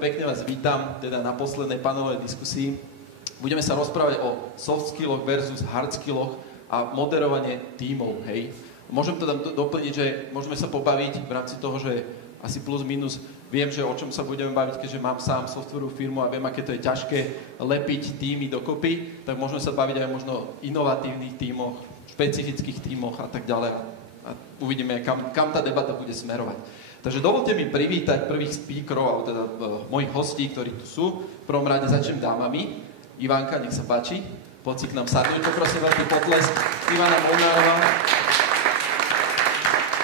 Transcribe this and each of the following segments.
Pekne vás vítam teda na poslednej panelovej diskusii. Budeme sa rozprávať o soft skilloch versus hard skilloch a moderovanie tímov, hej. Môžem to tam doplniť, že môžeme sa pobaviť v rámci toho, že asi plus minus viem, že o čom sa budeme baviť, keďže mám sám softwarovú firmu a viem, aké to je ťažké lepiť tímy dokopy, tak môžeme sa baviť aj možno inovatívnych tímoch, špecifických tímoch a tak ďalej. A uvidíme, kam tá debata bude smerovať. Takže dovolte mi privítať prvých speakerov, alebo teda mojich hostí, ktorí tu sú. V prvom rade začnem dámami. Ivanka, nech sa páči. Poď si k nám sadnúť, poprosím veľký potlesk. Ivana Molnárová.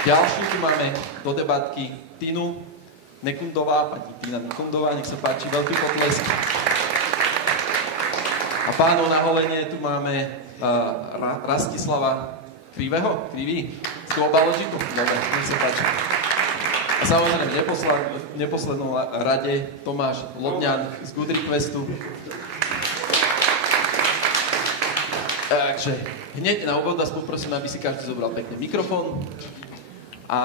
Ďalší tu máme do debatky Tinu Nekundová, pani Tina Nekundová, nech sa páči, veľký potlesk. A pánov na holenie tu máme Rastislava Krivého, Krivý, z Globalogiku. Dobre, nech sa páči. A samozrejme v neposlednom rade Tomáš Lodňan z Good Requestu. Takže hneď na úvod vás poprosím, aby si každý zobral pekne mikrofón. A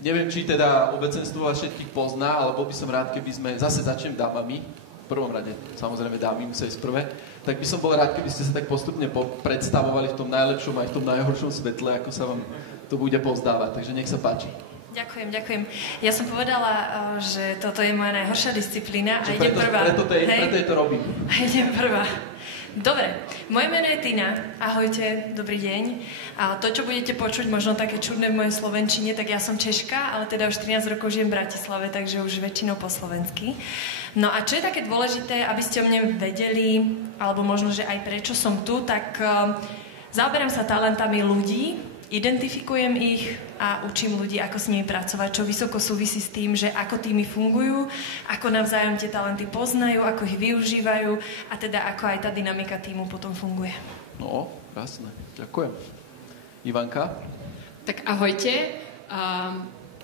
neviem, či teda obecenstvo vás všetkých pozná, ale bol by som rád, keby sme zase začnem dámami. V prvom rade, samozrejme dámy musia ísť prvé. Tak by som bol rád, keby ste sa tak postupne predstavovali v tom najlepšom aj v tom najhoršom svetle, ako sa vám to bude pozdávať. Takže nech sa páči. Ďakujem. Ja som povedala, že toto je moja najhoršia disciplína a idem prvá. Preto to robím. A idem prvá. Dobre, moje meno je Tina. Ahojte, dobrý deň. A to, čo budete počuť, možno také čudné v mojej slovenčine, tak ja som Češka, ale teda už 13 rokov žijem v Bratislave, takže už väčšinou po slovensky. No a čo je také dôležité, aby ste o mne vedeli, alebo možno, že aj prečo som tu, tak zaoberám sa talentami ľudí, identifikujem ich a učím ľudí, ako s nimi pracovať, čo vysoko súvisí s tým, že ako týmy fungujú, ako navzájom tie talenty poznajú, ako ich využívajú a teda ako aj tá dynamika týmu potom funguje. No, krásne. Ďakujem. Ivanka? Tak ahojte.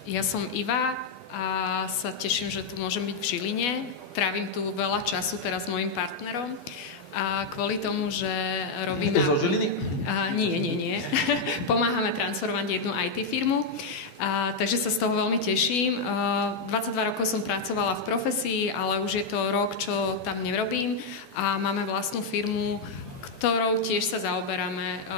Ja som Iva a sa teším, že tu môžem byť v Žiline. Trávim tu veľa času teraz s mojim partnerom. A kvôli tomu, že robíme... Zo Žiliny? Nie. Pomáhame transformovať jednu IT firmu, takže sa z toho veľmi teším. 22 rokov som pracovala v profesii, ale už je to rok, čo tam nerobím a máme vlastnú firmu, ktorou tiež sa zaoberáme.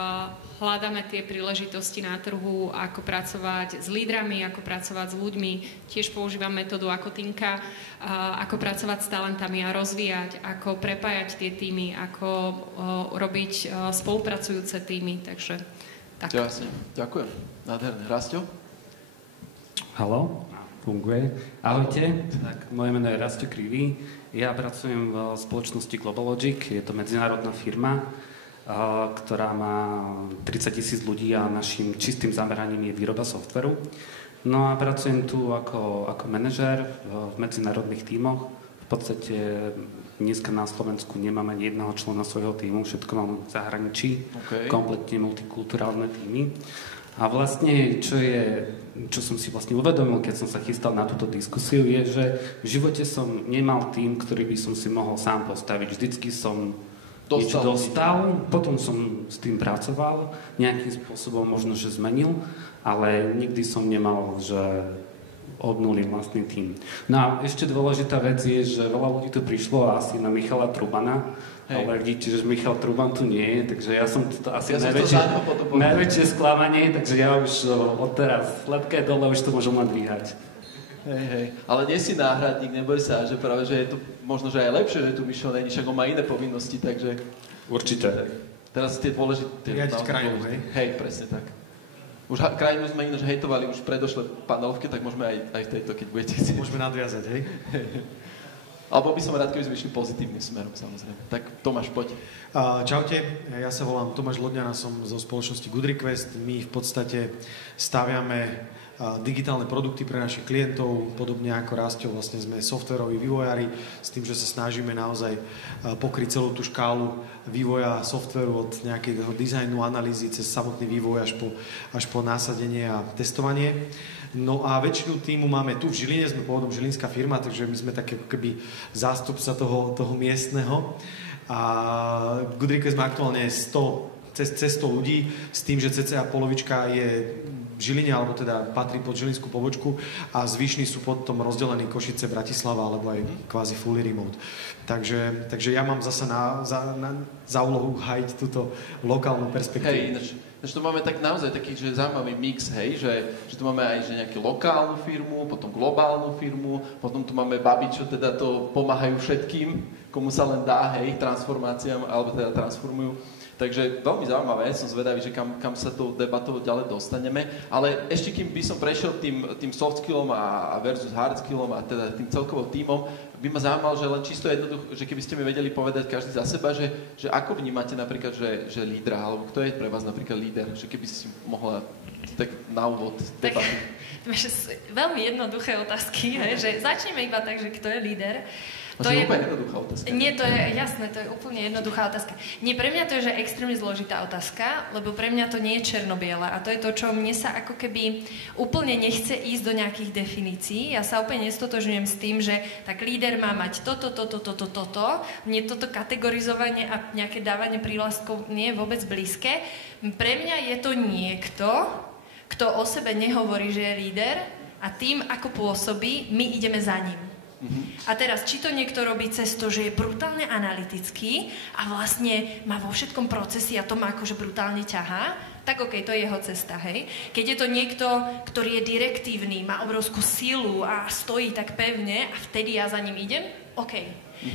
Hľadáme tie príležitosti na trhu, ako pracovať s lídrami, ako pracovať s ľuďmi. Tiež používam metódu ako Tinka, ako pracovať s talentami a rozvíjať, ako prepájať tie týmy, ako robiť spolupracujúce týmy. Takže tak. Jasne, ďakujem. Nádherné. Rasťo? Haló, funguje. Ahojte, tak, moje meno je Rastio Krivý. Ja pracujem v spoločnosti Globalogic, je to medzinárodná firma, ktorá má 30 000 ľudí a našim čistým zameraním je výroba softveru. No a pracujem tu ako manažér v medzinárodných tímoch. V podstate dneska na Slovensku nemáme ani jedného člena svojho tímu, všetko mám v zahraničí, kompletne multikulturálne tímy. A vlastne, čo som si vlastne uvedomil, keď som sa chystal na túto diskusiu, je, že v živote som nemal tím, ktorý by som si mohol sám postaviť. Vždycky som dostal, potom som s tým pracoval, nejakým spôsobom možno, že zmenil, ale nikdy som nemal, že od nuly vlastný tým. No a ešte dôležitá vec je, že veľa ľudí tu prišlo asi na Michala Trubana, ale vidíte, že Michal Truban tu nie je, takže ja som to asi najväčšie sklamanie, takže ja už od teraz lepké dole už to môžem len dvíhať. Hej, ale nie si náhradník, neboj sa, že práve, že je to možno, že aj lepšie, že tu Mišo není, však on má iné povinnosti, takže... Určite. Teraz tie dôležité... Riadiť krajinu, hej? Hej, presne tak. Už krajinu sme ináč hejtovali už v predošlej panelovke, tak môžeme aj v tejto, keď budete chcieť. Môžeme nadviazať, hej? Alebo by som rád, keby sme išli pozitívnym smerom, samozrejme. Tak Tomáš, poď. Čaute, ja sa volám Tomáš Lodňan a som zo spoločnosti Good Request. My v podstate staviame digitálne produkty pre našich klientov, podobne ako Rastio, vlastne sme softwaroví vývojári, s tým, že sa snažíme naozaj pokryť celú tú škálu vývoja softwaru od nejakého dizajnu, analýzy cez samotný vývoj až po násadenie a testovanie. No a väčšinu týmu máme tu v Žiline, sme pôvodom žilinská firma, takže my sme také keby zástupca toho miestneho. A Good Request má aktuálne cez 100 ľudí, s tým, že cca polovička je Žiline, alebo teda patrí pod žilinskú pobočku a zvyšní sú potom rozdelení Košice, Bratislava, alebo aj kvázi fully remote. Takže ja mám zasa za úlohu hajiť túto lokálnu perspektívu. Hej, ináč to máme tak naozaj taký, že zaujímavý mix, hej, že tu máme aj že nejakú lokálnu firmu, potom globálnu firmu, potom tu máme babi, čo teda to pomáhajú všetkým, komu sa len dá, hej, transformáciám, alebo teda transformujú. Takže veľmi zaujímavé, som zvedavý, že kam sa tou debatou ďalej dostaneme. Ale ešte kým by som prešiel tým soft skillom a versus hard skillom a teda tým celkovo tímom, by ma zaujímalo, že len čisto jednoducho, že keby ste mi vedeli povedať každý za seba, že ako vnímate napríklad, že lídra, alebo kto je pre vás napríklad líder, že keby si mohla tak na úvod debaty. Máš veľmi jednoduché otázky, že začneme iba tak, že kto je líder. To je úplne jednoduchá otázka. Nie, to je jasné, to je úplne jednoduchá otázka. Nie, pre mňa to je že extrémne zložitá otázka, lebo pre mňa to nie je černo-biele a to je to, čo mne sa ako keby úplne nechce ísť do nejakých definícií. Ja sa úplne nestotožňujem s tým, že tak líder má mať toto. Mne toto kategorizovanie a nejaké dávanie prívlastkov nie je vôbec blízke. Pre mňa je to niekto, kto o sebe nehovorí, že je líder a tým, ako pôsobí, my ideme za ním. A teraz, či to niekto robí cez to, že je brutálne analytický a vlastne má vo všetkom procesy a to má akože brutálne ťahá, tak okej, to je jeho cesta, hej. Keď je to niekto, ktorý je direktívny, má obrovskú silu a stojí tak pevne a vtedy ja za ním idem, okej.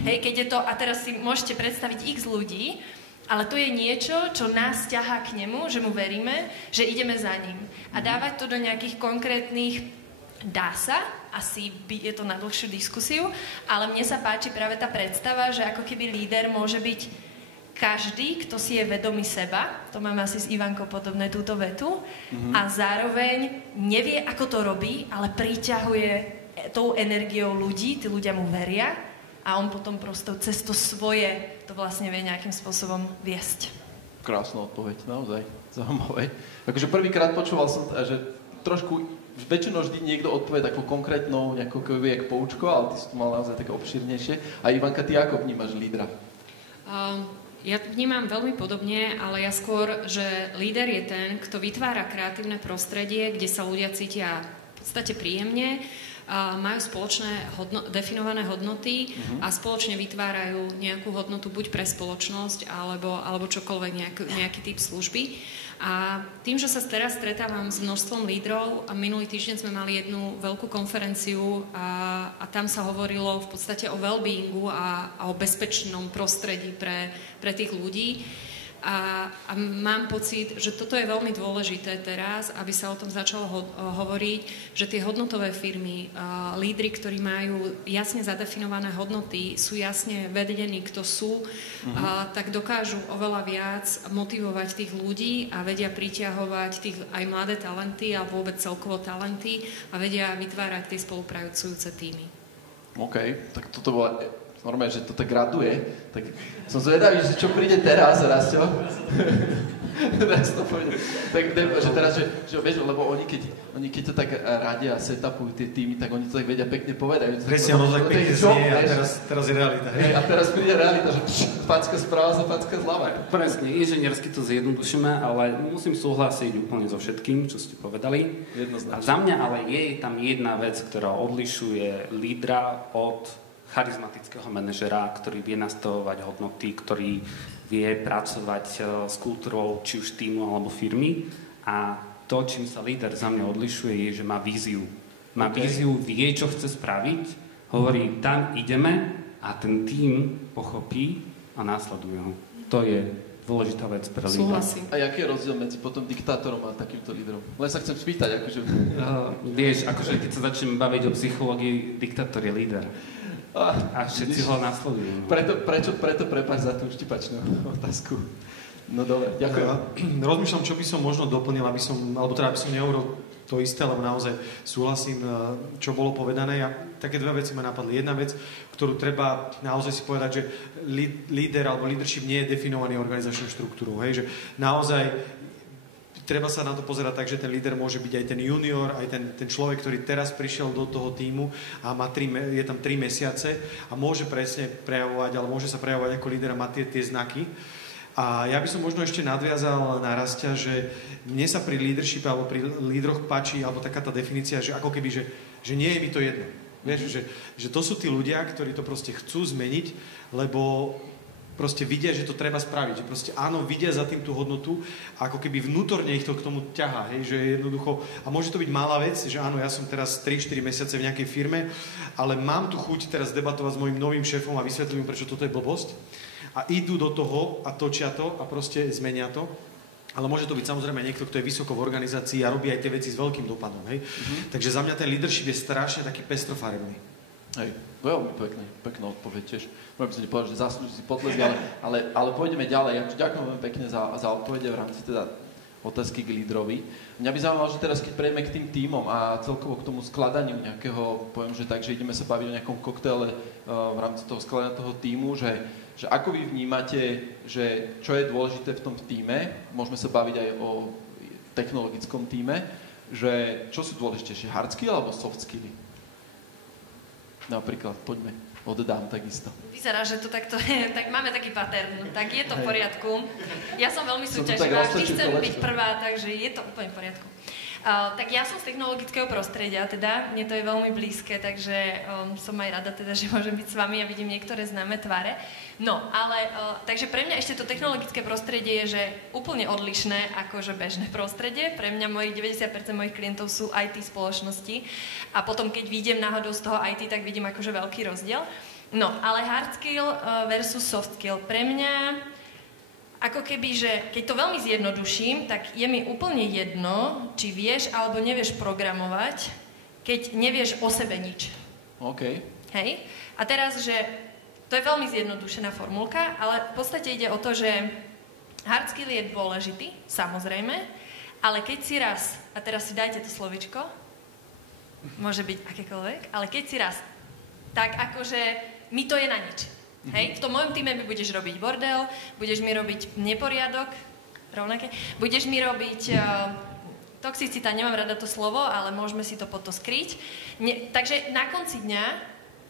Hej, keď je to, a teraz si môžete predstaviť x ľudí, ale to je niečo, čo nás ťahá k nemu, že mu veríme, že ideme za ním. A dávať to do nejakých konkrétnych, dá sa, asi je to na dlhšiu diskusiu, ale mne sa páči práve tá predstava, že ako keby líder môže byť každý, kto si je vedomý seba, to máme asi s Ivankou podobné túto vetu, a zároveň nevie, ako to robí, ale priťahuje tou energiou ľudí, tí ľudia mu veria a on potom prosto cez to svoje to vlastne vie nejakým spôsobom viesť. Krásna odpoveď, naozaj zaujímavé. Takže prvýkrát počúval som, že trošku väčšinou vždy niekto odpovie takou konkrétnou, nejakou jak poučko, ale ty si to mal naozaj také obširnejšie. A Ivanka, ty ako vnímaš lídra? Ja vnímam veľmi podobne, ale ja skôr, že líder je ten, kto vytvára kreatívne prostredie, kde sa ľudia cítia v podstate príjemne, majú spoločné definované hodnoty a spoločne vytvárajú nejakú hodnotu buď pre spoločnosť, alebo čokoľvek, nejaký typ služby. A tým, že sa teraz stretávam s množstvom lídrov a minulý týždeň sme mali jednu veľkú konferenciu a tam sa hovorilo v podstate o well-beingu a o bezpečnom prostredí pre tých ľudí. A mám pocit, že toto je veľmi dôležité teraz, aby sa o tom začalo hovoriť, že tie hodnotové firmy, lídri, ktorí majú jasne zadefinované hodnoty, sú jasne vedení, kto sú, tak dokážu oveľa viac motivovať tých ľudí a vedia priťahovať tých aj mladé talenty a vôbec celkovo talenty a vedia vytvárať tie spolupracujúce týmy. OK, tak toto bola... Normálne, že to tak graduje, tak som zvedavý, že čo príde teraz, Rasťo. Teraz to poviem. Tak, že teraz, že vieš, lebo oni keď to tak radia a setupujú tie týmy, tak oni to tak vedia pekne povedať. Presne, ono tak pekne znie a teraz je realita. Hej? A teraz príde realita, že facka správa za facka zľava. Presne, inžiniersky to zjednodušíme, ale musím súhlasiť úplne so všetkým, čo ste povedali. Jednoznačne. A za mňa ale je tam jedna vec, ktorá odlišuje lídra od charizmatického manažera, ktorý vie nastavovať hodnoty, ktorý vie pracovať s kultúrou či už týmu alebo firmy. A to, čím sa líder za mňa odlišuje, je, že má víziu. Má víziu, vie, čo chce spraviť, hovorí, tam ideme a ten tím pochopí a následuje ho. To je dôležitá vec pre lídra. Súhlasím. A aký je rozdiel medzi potom diktátorom a takýmto lídrom? Len sa chcem spýtať, akože... Vieš, akože keď sa začneme baviť o psychológii, diktátor je líder. A všetci ho nasledujú. Preto prepáč za tú štipačnú otázku. No dobre, ďakujem. Rozmýšľam, čo by som možno doplnil, aby som nehovoril to isté, lebo naozaj súhlasím, čo bolo povedané. Také dve veci ma napadli. Jedna vec, ktorú treba naozaj si povedať, že líder alebo leadership nie je definovaný organizačnou štruktúrou. Hej? Že naozaj treba sa na to pozerať tak, že ten líder môže byť aj ten junior, aj ten človek, ktorý teraz prišiel do toho tímu a je tam 3 mesiace a môže presne prejavovať, ale môže sa prejavovať ako líder a má tie znaky. A ja by som možno ešte nadviazal na Rastia, že mne sa pri leadershipe alebo pri lídroch páči, alebo taká tá definícia, že ako keby, že nie je mi to jedno. Vieš, že to sú tí ľudia, ktorí to proste chcú zmeniť, lebo proste vidia, že to treba spraviť. Že proste áno, vidia za tým tú hodnotu a ako keby vnútorne ich to k tomu ťahá. Hej, že jednoducho, a môže to byť malá vec, že áno, ja som teraz 3-4 mesiace v nejakej firme, ale mám tu chuť teraz debatovať s mojím novým šéfom a vysvetlím mu, prečo toto je blbosť. A idú do toho a točia to a proste zmenia to. Ale môže to byť samozrejme niekto, kto je vysoko v organizácii a robí aj tie veci s veľkým dopadom. Hej? Takže za mňa ten leadership je strašne taký pestrofarebný. Hej, veľmi pekná odpoveď tiež. Môžem by som ti povedať, že zaslúži si potlesk, ale pôjdeme ďalej. Ja ti ďakujem veľmi pekne za odpovede v rámci teda otázky k lídrovi. Mňa by zaujímalo, že teraz keď prejdeme k tým tímom a celkovo k tomu skladaniu nejakého, poviem, že tak, že ideme sa baviť o nejakom koktéle v rámci toho skladania toho tímu, že ako vy vnímate, že čo je dôležité v tom tíme, môžeme sa baviť aj o technologickom tíme, že čo sú dôležitejšie, hard skill alebo soft skilly? Napríklad, poďme, oddám takisto. Vyzerá, že to takto je, tak máme taký pattern, tak je to v poriadku. Ja som veľmi súťaživá, vždy chcem byť prvá, takže je to úplne v poriadku. Tak ja som z technologického prostredia, teda mne to je veľmi blízke, takže som aj rada teda, že môžem byť s vami a vidím niektoré známe tváre. No, ale takže pre mňa ešte to technologické prostredie je, že úplne odlišné ako že bežné prostredie. Pre mňa 90% mojich klientov sú IT spoločnosti a potom keď vyjdem náhodou z toho IT, tak vidím akože veľký rozdiel. No, ale hard skill versus soft skill. Pre mňa ako keby, že keď to veľmi zjednoduším, tak je mi úplne jedno, či vieš alebo nevieš programovať, keď nevieš o sebe nič. OK. Hej? A teraz, že to je veľmi zjednodušená formulka, ale v podstate ide o to, že hard skill je dôležitý, samozrejme, ale keď si raz, a teraz si dajte to slovičko, môže byť akékoľvek, ale keď si raz, tak akože mi to je na nič. Hej, v tom mojom týme mi budeš robiť bordel, budeš mi robiť neporiadok, rovnaké, budeš mi robiť toxicita, nemám rada to slovo, ale môžeme si to pod to skryť. Takže na konci dňa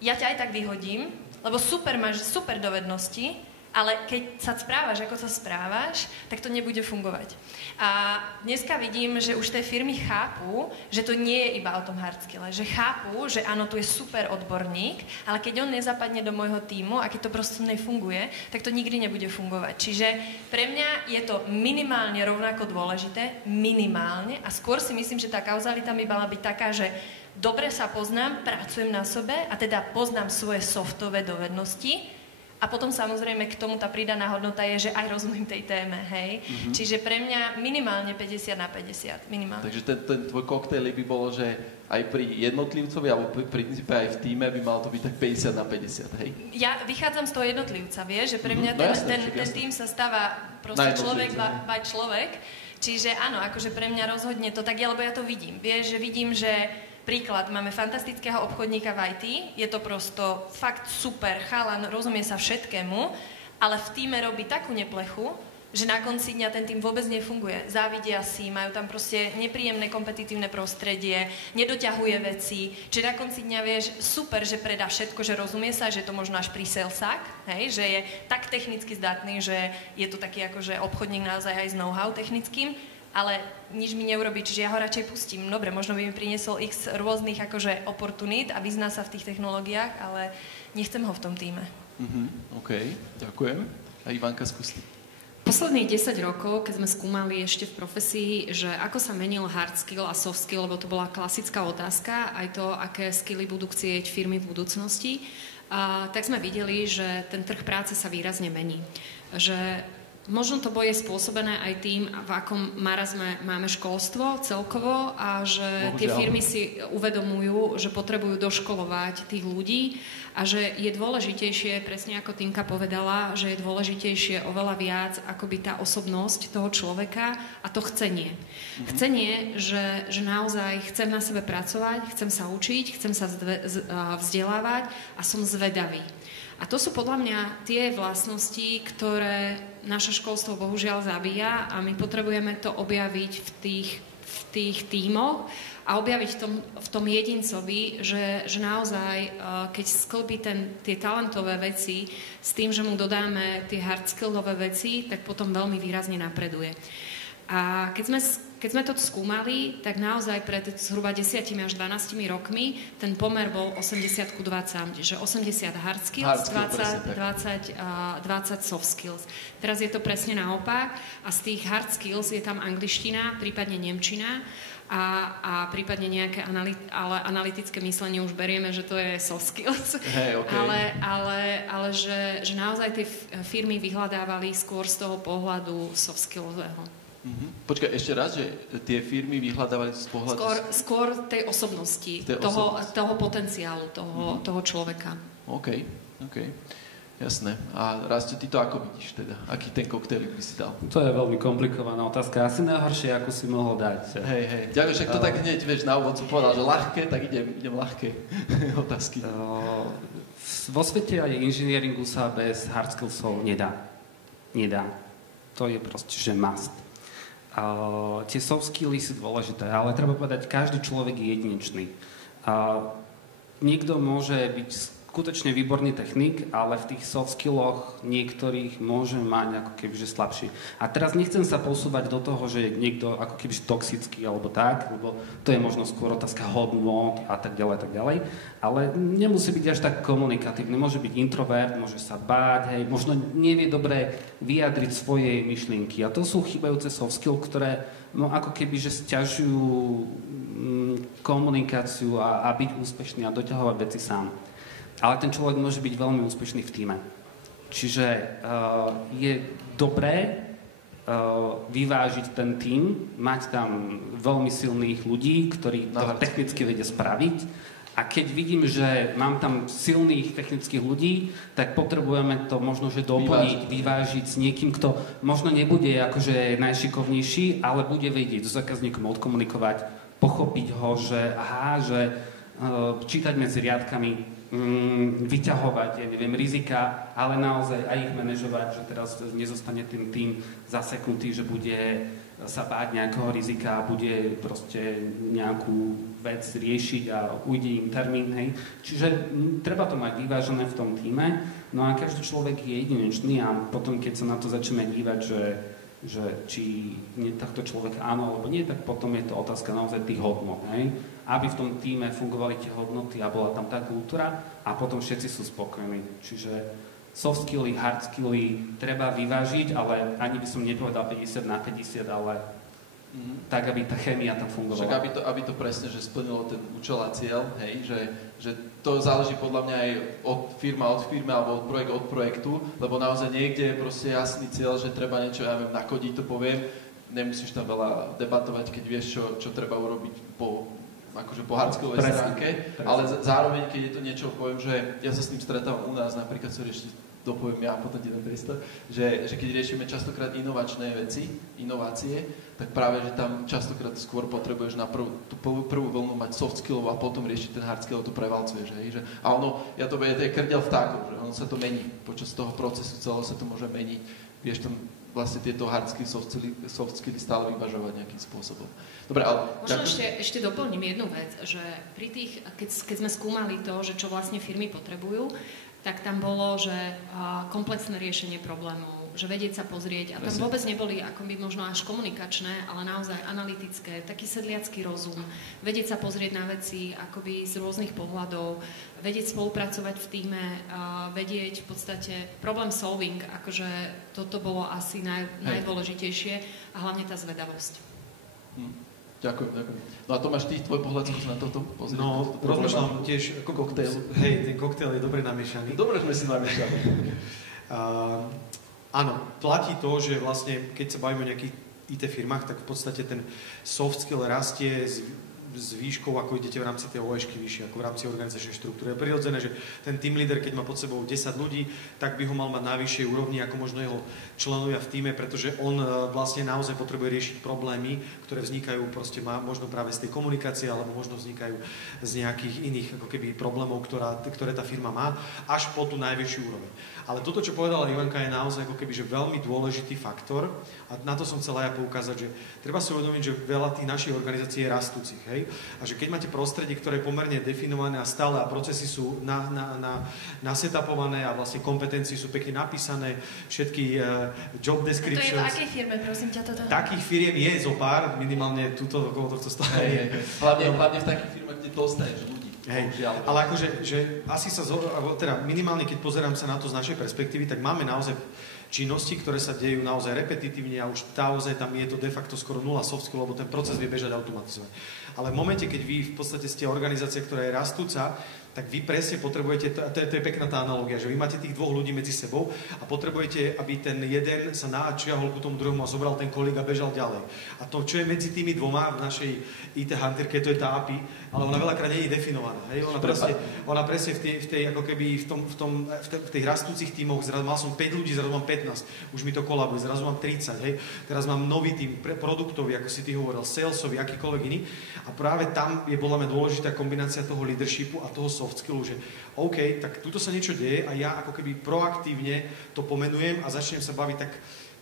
ja ťa aj tak vyhodím, lebo máš super dovednosti, ale keď sa správaš, ako sa správaš, tak to nebude fungovať. A dneska vidím, že už tie firmy chápu, že to nie je iba o tom hard skille, že chápu, že áno, tu je super odborník, ale keď on nezapadne do môjho tímu a keď to proste nefunguje, tak to nikdy nebude fungovať. Čiže pre mňa je to minimálne rovnako dôležité, minimálne, a skôr si myslím, že tá kauzalita by mala byť taká, že dobre sa poznám, pracujem na sebe a teda poznám svoje softové dovednosti. A potom samozrejme k tomu tá pridaná hodnota je, že aj rozumiem tej téme, hej. Čiže pre mňa minimálne 50/50, minimálne. Takže ten tvoj koktail by bolo, že aj pri jednotlivcovi, alebo pri princípe aj v tíme by mal to byť tak 50/50, hej? Ja vychádzam z toho jednotlivca, vieš, že pre mňa ten tým sa stáva proste človek by človek. Čiže áno, akože pre mňa rozhodne to tak je, lebo ja to vidím. Vieš, že vidím, že príklad, máme fantastického obchodníka v IT, je to prosto fakt super chalan, rozumie sa všetkému, ale v tíme robí takú neplechu, že na konci dňa ten tým vôbec nefunguje. Závidia si, majú tam proste nepríjemné kompetitívne prostredie, nedoťahuje veci, čiže na konci dňa vieš, super, že predá všetko, že rozumie sa, že to možno až pri salesák, hej, že je tak technicky zdatný, že je to taký akože obchodník naozaj aj s know-how technickým, ale nič mi neurobí, čiže ja ho radšej pustím. Dobre, možno by mi priniesol x rôznych akože oportunít a vyzná sa v tých technológiách, ale nechcem ho v tom týme. OK, ďakujem. A Ivanka, skúste. Posledných 10 rokov, keď sme skúmali ešte v profesii, že ako sa menil hard skill a soft skill, lebo to bola klasická otázka, aj to, aké skilly budú chcieť firmy v budúcnosti, tak sme videli, že ten trh práce sa výrazne mení. Že možno to bude spôsobené aj tým, v akom marazme máme školstvo celkovo a že tie firmy si uvedomujú, že potrebujú doškolovať tých ľudí a že je dôležitejšie, presne ako Tinka povedala, že je dôležitejšie oveľa viac akoby tá osobnosť toho človeka a to chcenie. Chcenie, že naozaj chcem na sebe pracovať, chcem sa učiť, chcem sa vzdelávať a som zvedavý. A to sú podľa mňa tie vlastnosti, ktoré naše školstvo bohužiaľ zabíja a my potrebujeme to objaviť v tých tímoch a objaviť v tom jedincovi, že naozaj, keď sklbí tie talentové veci s tým, že mu dodáme tie hard skillové veci, tak potom veľmi výrazne napreduje. A keď sme to skúmali, tak naozaj pred zhruba 10 až 12 rokmi ten pomer bol 80:20, že 80 hard skills, 20 soft skills. Teraz je to presne naopak a z tých hard skills je tam angličtina, prípadne nemčina a prípadne nejaké analytické myslenie už berieme, že to je soft skills. Hey, okay. Ale že naozaj tie firmy vyhľadávali skôr z toho pohľadu soft skillsového. Počkaj, ešte raz, že tie firmy vyhľadávali z pohľadu... Skôr tej osobnosti, toho potenciálu, toho človeka. OK. Jasné. A Rastio, ty to ako vidíš teda? Aký ten koktejlik by si dal? To je veľmi komplikovaná otázka. Asi najhoršie, ako si mohol dať. Hej. Ďakujem, však to tak hneď, vieš, na úvod som povedal, že ľahké, tak idem ľahké otázky. Vo svete aj inžinieringu sa bez hard skillsov nedá. To je proste, že must. Tie soft skilly sú dôležité, ale treba povedať, každý človek je jedinečný. Niekto môže byť skutočne výborný technik, ale v tých soft skilloch niektorých môže mať ako kebyže slabší. A teraz nechcem sa posúvať do toho, že je niekto ako kebyže toxický alebo tak, lebo to je možno skôr otázka hodnot a tak ďalej, ale nemusí byť až tak komunikatívny. Môže byť introvert, môže sa báť, možno nevie dobre vyjadriť svoje myšlienky. A to sú chýbajúce soft skill, ktoré ako kebyže sťažujú komunikáciu a byť úspešný a doťahovať veci sám. Ale ten človek môže byť veľmi úspešný v tíme. Čiže je dobré vyvážiť ten tím, mať tam veľmi silných ľudí, ktorí to technicky vedia spraviť. A keď vidím, že mám tam silných technických ľudí, tak potrebujeme to možno, že doplniť, vyvážiť s niekým, kto možno nebude akože najšikovnejší, ale bude vedieť so zákazníkom odkomunikovať, pochopiť ho, že čítať medzi riadkami, vyťahovať, rizika, ale naozaj aj ich manažovať, že teraz nezostane ten tým zaseknutý, že bude sa báť nejakého rizika a bude proste nejakú vec riešiť a ujde im termín, hej. Čiže treba to mať vyvážené v tom tíme, no a každý človek je jedinečný a potom, keď sa na to začneme dívať, že či nie takto človek áno alebo nie, tak potom je to otázka naozaj tých hodnot, hej. Aby v tom tíme fungovali tie hodnoty a bola tam tá kultúra a potom všetci sú spokojní. Čiže soft skilly, hard skilly treba vyvážiť, ale ani by som nepovedal 50/50, ale tak, aby tá chémia tam fungovala. Však aby to presne, že splnilo ten účel a cieľ, hej, že to záleží podľa mňa aj od firmy alebo od projektu, lebo naozaj niekde je proste jasný cieľ, že treba niečo, nakodiť, to poviem, nemusíš tam veľa debatovať, keď vieš, čo treba urobiť po hardskillovej stránke, ale zároveň, keď je to niečo, poviem, že ja sa s tým stretávam u nás, napríklad, ešte dopoviem ja, potom ti dám priestor, že keď riešime častokrát inovácie, tak práve, že tam častokrát skôr potrebuješ na tú prvú vlnu mať soft skillov a potom riešiť ten hard skill, to prevalcuješ, hej, že a to je krdeľ vtákov, že ono sa to mení, počas toho procesu celého sa to môže meniť, vieš tam vlastne tieto hard skills, soft skills stále vyvažovať nejakým spôsobom. Dobre, ale... Možno ešte doplním jednu vec, že pri tých, keď sme skúmali to, že čo vlastne firmy potrebujú, tak tam bolo, že komplexné riešenie problémov, že vedieť sa pozrieť, a tam vôbec neboli akoby možno až komunikačné, ale naozaj analytické, taký sedliacky rozum, vedieť sa pozrieť na veci akoby z rôznych pohľadov, vedieť spolupracovať v tíme, vedieť v podstate problem solving, akože toto bolo asi najdôležitejšie a hlavne tá zvedavosť. Ďakujem. No a Tomáš, tvoj pohľad sa na toto pozrieť? No, rozmýšľam tiež ako koktejl. Hej, ten koktejl je dobre namiešaný. Dobre sme si namiešali. Áno, platí to, že vlastne, keď sa bavíme o nejakých IT firmách, tak v podstate ten soft skill rastie s výškou, ako idete v rámci tej OŠky vyššie, ako v rámci organizačnej štruktúry. Je prirodzené, že ten team leader, keď má pod sebou 10 ľudí, tak by ho mal mať na vyššej úrovni, ako možno jeho členovia v tíme, pretože on vlastne naozaj potrebuje riešiť problémy, ktoré vznikajú proste možno práve z tej komunikácie, alebo možno vznikajú z nejakých iných ako keby problémov, ktoré tá firma má, až po tú najvyššiu úroveň. Ale toto, čo povedala Ivanka, je naozaj ako keby že veľmi dôležitý faktor a na to som chcela ja poukázať, že treba si uvedomiť, že veľa tých našich organizácií je rastúcich, hej? hej? A že keď máte prostredie, ktoré je pomerne definované a stále a procesy sú nasetapované a vlastne kompetencie sú pekne napísané, všetky job descriptions. To je v akej firme, prosím ťa, toto? Takých firiem je zo pár, minimálne túto okolo tohto stále. Hlavne v takých firmách, kde dostaneš ľudí. Hej, ale akože, že asi teda minimálne keď pozerám sa na to z našej perspektívy, tak máme naozaj činnosti, ktoré sa dejú naozaj repetitívne a už naozaj tam je to de facto skoro nula soft skill, lebo ten proces vie bežať automatizovane. Ale v momente, keď vy v podstate ste organizácia, ktorá je rastúca, tak vy presne potrebujete, to je pekná tá analogia, že vy máte tých dvoch ľudí medzi sebou a potrebujete, aby ten jeden sa načiahol ku tomu druhému a zobral ten kolík a bežal ďalej. A to, čo je medzi tými dvoma v našej IT Hunterke, to je tá API, ale ona veľakrát nie je definovaná. Hej? Ona presne v tých rastúcich tímoch, zrazu mal som 5 ľudí, zrazu mám 15, už mi to kolabuje, zrazu mám 30, hej? Teraz mám nový tím, produktový, ako si ty hovoril, salesový, akýkoľvek iný. A práve tam je podľa mňa dôležitá kombinácia toho leadershipu a toho soft skillu, že OK, tak tuto sa niečo deje a ja ako keby proaktívne to pomenujem a začnem sa baviť, tak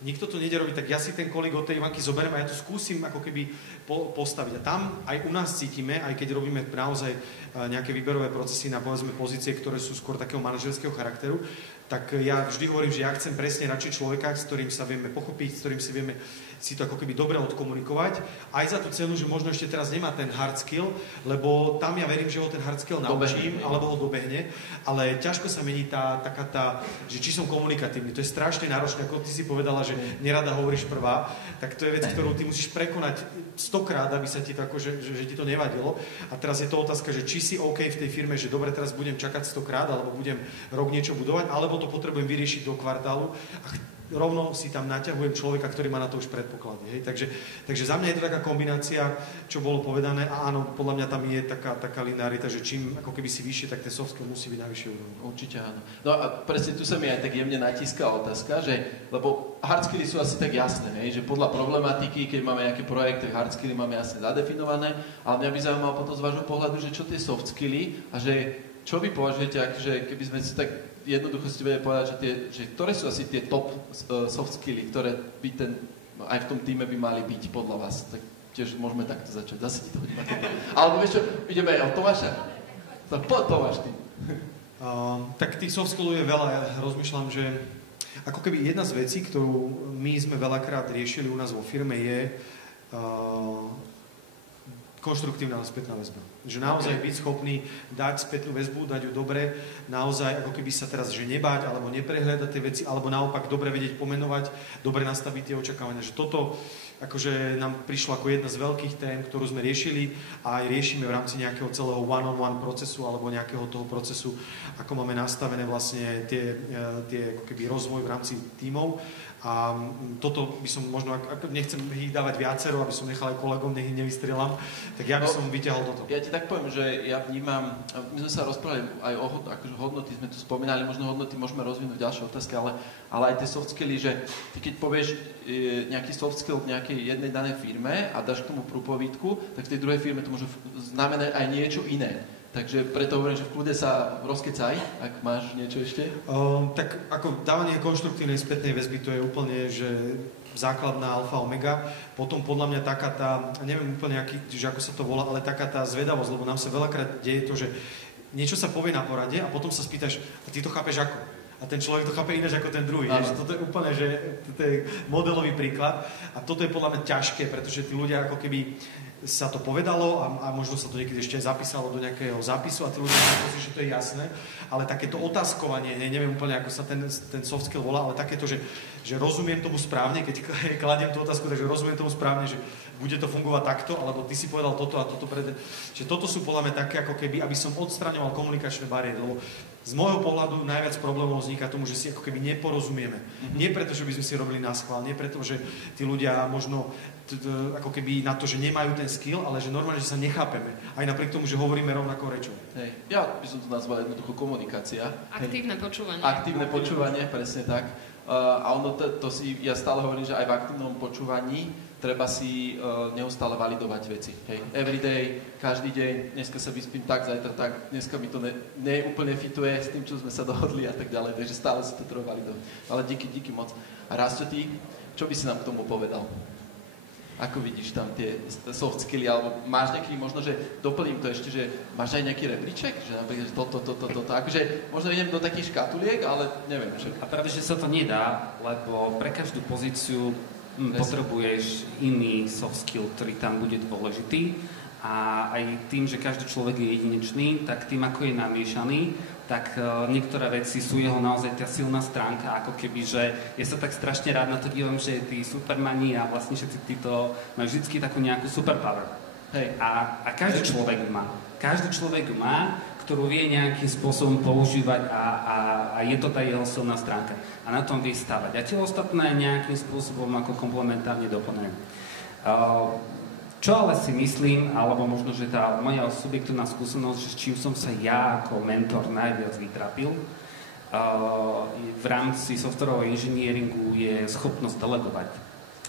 nikto to nejde robiť, tak ja si ten kolík od tej Ivanky zoberiem a ja to skúsim ako keby postaviť. A tam aj u nás cítime, aj keď robíme naozaj nejaké výberové procesy na povedzme pozície, ktoré sú skôr takého manažerského charakteru, tak ja vždy hovorím, že ja chcem presne radšej človeka, s ktorým sa vieme pochopiť, s ktorým si vieme si to ako keby dobre odkomunikovať, aj za tú cenu, že možno ešte teraz nemá ten hard skill, lebo tam ja verím, že ho ten hard skill naučím, alebo ho dobehne, ale ťažko sa mení taká tá, že či som komunikatívny, to je strašne náročné, ako ty si povedala, že nerada hovoríš prvá, tak to je vec, ktorú ty musíš prekonať 100-krát, aby sa ti to, že ti to nevadilo. A teraz je to otázka, že či si OK v tej firme, že dobre, teraz budem čakať 100-krát, alebo budem rok niečo budovať, alebo to potrebujem vyriešiť do kvartálu a rovno si tam naťahujem človeka, ktorý má na to už predpoklady. Hej? Takže za mňa je to taká kombinácia, čo bolo povedané a áno, podľa mňa tam je taká linearita, že čím ako keby si vyššie, tak ten soft skill musí byť na vyššej úrovni. Určite áno. No a presne tu sa mi aj tak jemne natíska otázka, že, lebo hard skilly sú asi tak jasné, hej? Že podľa problematiky, keď máme nejaké projekty, hard skilly máme jasne zadefinované, ale mňa by zaujímalo potom z vášho pohľadu, že čo tie soft skilly a že čo vy považujete, že keby sme si tak jednoducho ste vedeli povedať, že ktoré sú asi tie top soft skilly, ktoré by aj v tom týme by mali byť podľa vás. Tak tiež môžeme takto začať. Zase ti to hodíme. Alebo vieš čo, ideme od Tomáša. Tak poď Tomáš ty. Tak tých soft skillov je veľa. Ja rozmýšľam, že ako keby jedna z vecí, ktorú my sme veľakrát riešili u nás vo firme je konštruktívna spätná väzba. Že naozaj byť schopný dať spätnú väzbu, dať ju dobre, naozaj ako keby sa teraz že nebáť, alebo neprehľadať tie veci, alebo naopak dobre vedieť pomenovať, dobre nastaviť tie očakávania. Že toto akože nám prišlo ako jedna z veľkých tém, ktorú sme riešili a aj riešime v rámci nejakého celého one-on-one procesu alebo nejakého toho procesu, ako máme nastavené vlastne tie ako keby rozvoj v rámci tímov. A toto by som možno, nechcem ich dávať viacero, aby som nechal aj kolegom, nech ich nevystrieľam, tak ja by som vyťahol toto. Ja ti tak poviem, že ja vnímam, my sme sa rozprávali aj o akože hodnoty, sme tu spomínali, možno hodnoty môžeme rozvinúť v ďalšej otázke, ale aj tie soft skilly, že ty keď povieš nejaký soft skill v nejakej jednej danej firme a dáš k tomu prúpovídku, tak v tej druhej firme to môže znamenať aj niečo iné. Takže preto hovorím, že v kľude sa rozkecaj, ak máš niečo ešte. Tak ako dávanie konštruktívnej spätnej väzby, to je úplne, že základná alfa omega. Potom podľa mňa taká tá, neviem úplne, že ako sa to volá, ale taká tá zvedavosť, lebo nám sa veľakrát deje to, že niečo sa povie na porade a potom sa spýtaš, a ty to chápeš ako? A ten človek to chápe ináč ako ten druhý. Toto je úplne, že toto je modelový príklad. A toto je podľa mňa ťažké, pretože tí ľudia ako keby sa to povedalo a možno sa to niekedy ešte aj zapísalo do nejakého zápisu a tí ľudia myslí, že to je jasné, ale takéto otázkovanie, neviem úplne, ako sa ten soft skill volá, ale takéto, že rozumiem tomu správne, keď kladiem tú otázku, takže rozumiem tomu správne, že bude to fungovať takto, alebo ty si povedal toto a toto že toto sú podľa mňa také, ako keby, aby som odstraňoval komunikačné bariéry, lebo z môjho pohľadu najviac problémov vzniká tomu, že si ako keby neporozumieme. Nie preto, že by sme si robili naschvál, nie preto, že tí ľudia možno ako keby na to, že nemajú ten skill, ale že normálne, že sa nechápeme. Aj napriek tomu, že hovoríme rovnakou rečou. Hej. Ja by som to nazval jednoducho komunikácia. Aktívne počúvanie. Aktívne počúvanie, presne tak. A ono to si, ja stále hovorím, že aj v aktívnom počúvaní treba si neustále validovať veci. Hej. Every day, každý deň, dneska sa vyspím tak, zajtra tak, dneska mi to neúplne fituje s tým, čo sme sa dohodli a tak ďalej, takže stále si to treba validovať. Ale díky moc. A Rastio, ty, čo by si nám k tomu povedal? Ako vidíš tam tie soft skilly, alebo máš nejaký, možno, že doplním to ešte, že máš aj nejaký rebríček, že napríklad že toto, akože možno idem do takých škatuliek, ale neviem. Že... A práve, že sa to nedá, lebo pre každú pozíciu potrebuješ iný soft skill, ktorý tam bude dôležitý. A aj tým, že každý človek je jedinečný, tak tým, ako je namiešaný, tak niektoré veci sú jeho naozaj tá silná stránka, ako keby, že ja sa tak strašne rád na to dívam, že tí supermani a vlastne všetci títo majú vždycky takú nejakú superpower. Hej. A každý človek má. Každý človek má, ktorú vie nejakým spôsobom používať a je to tá jeho silná stránka. A na tom vie stavať. A tie ostatné nejakým spôsobom ako komplementárne doplňujú. Čo ale si myslím, alebo možno, že tá moja subjektívna skúsenosť, že s čím som sa ja ako mentor najviac vytrapil v rámci softwarového inžinieringu je schopnosť delegovať.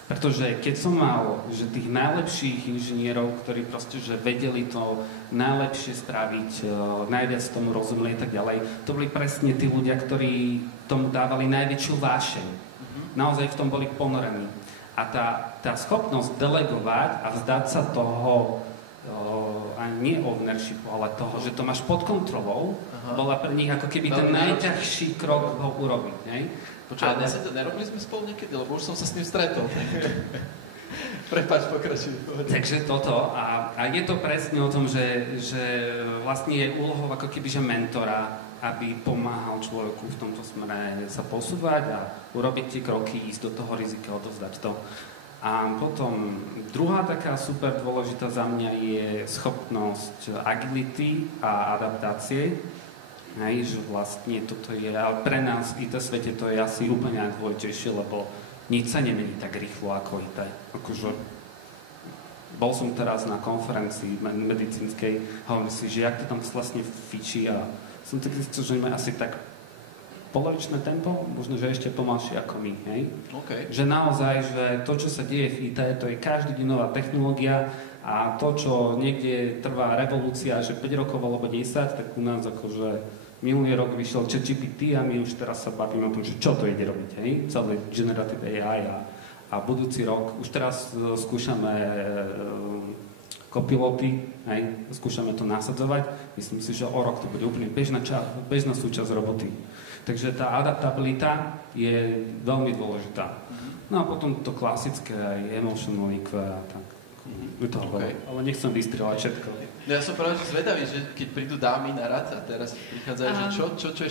Pretože keď som mal že tých najlepších inžinierov, ktorí proste že vedeli to najlepšie spraviť, najviac tomu rozumeli a tak ďalej, to boli presne tí ľudia, ktorí tomu dávali najväčšiu vášeň. Naozaj v tom boli ponorení. A tá schopnosť delegovať a vzdať sa toho, nie ownershipu, ale toho, že to máš pod kontrolou, bola pre nich ako keby ten najťažší krok ho urobiť. Počúvaj, nerobili sme spolu niekedy, lebo už som sa s ním stretol. Prepáč, pokračuj. Takže toto. A je to presne o tom, že vlastne je úlohou ako keby že mentora, aby pomáhal človeku v tomto smere sa posúvať a urobiť tie kroky, ísť do toho rizika, odovzdať to. A potom druhá taká super dôležitá za mňa je schopnosť agility a adaptácie. Hej, že vlastne toto je, ale pre nás v IT svete to je asi úplne najdôležitejšie, lebo nič sa nemení tak rýchlo ako IT. Akože bol som teraz na konferencii medicínskej a hovorím si, že jak to tam vlastne fičí a som tak zistil, že máme asi tak polovičné tempo, možno, že ešte pomalšie ako my, hej? Okay. Že naozaj, že to, čo sa deje v IT, to je každý deň nová technológia a to, čo niekde trvá revolúcia, že 5 rokov alebo 10, tak u nás akože minulý rok vyšiel ChatGPT a my už teraz sa bavíme o tom, že čo to ide robiť, hej? Celé generative AI a budúci rok, už teraz skúšame copiloty, hej, skúšame to nasadzovať. Myslím si, že o rok to bude úplne bežná súčasť roboty. Takže tá adaptabilita je veľmi dôležitá. No a potom to klasické aj emotional IQ a tak. Okay. Ale nechcem vystrieľať všetko. Ja som práve zvedavý, že keď prídu dámy na rad a teraz prichádzajú, že čo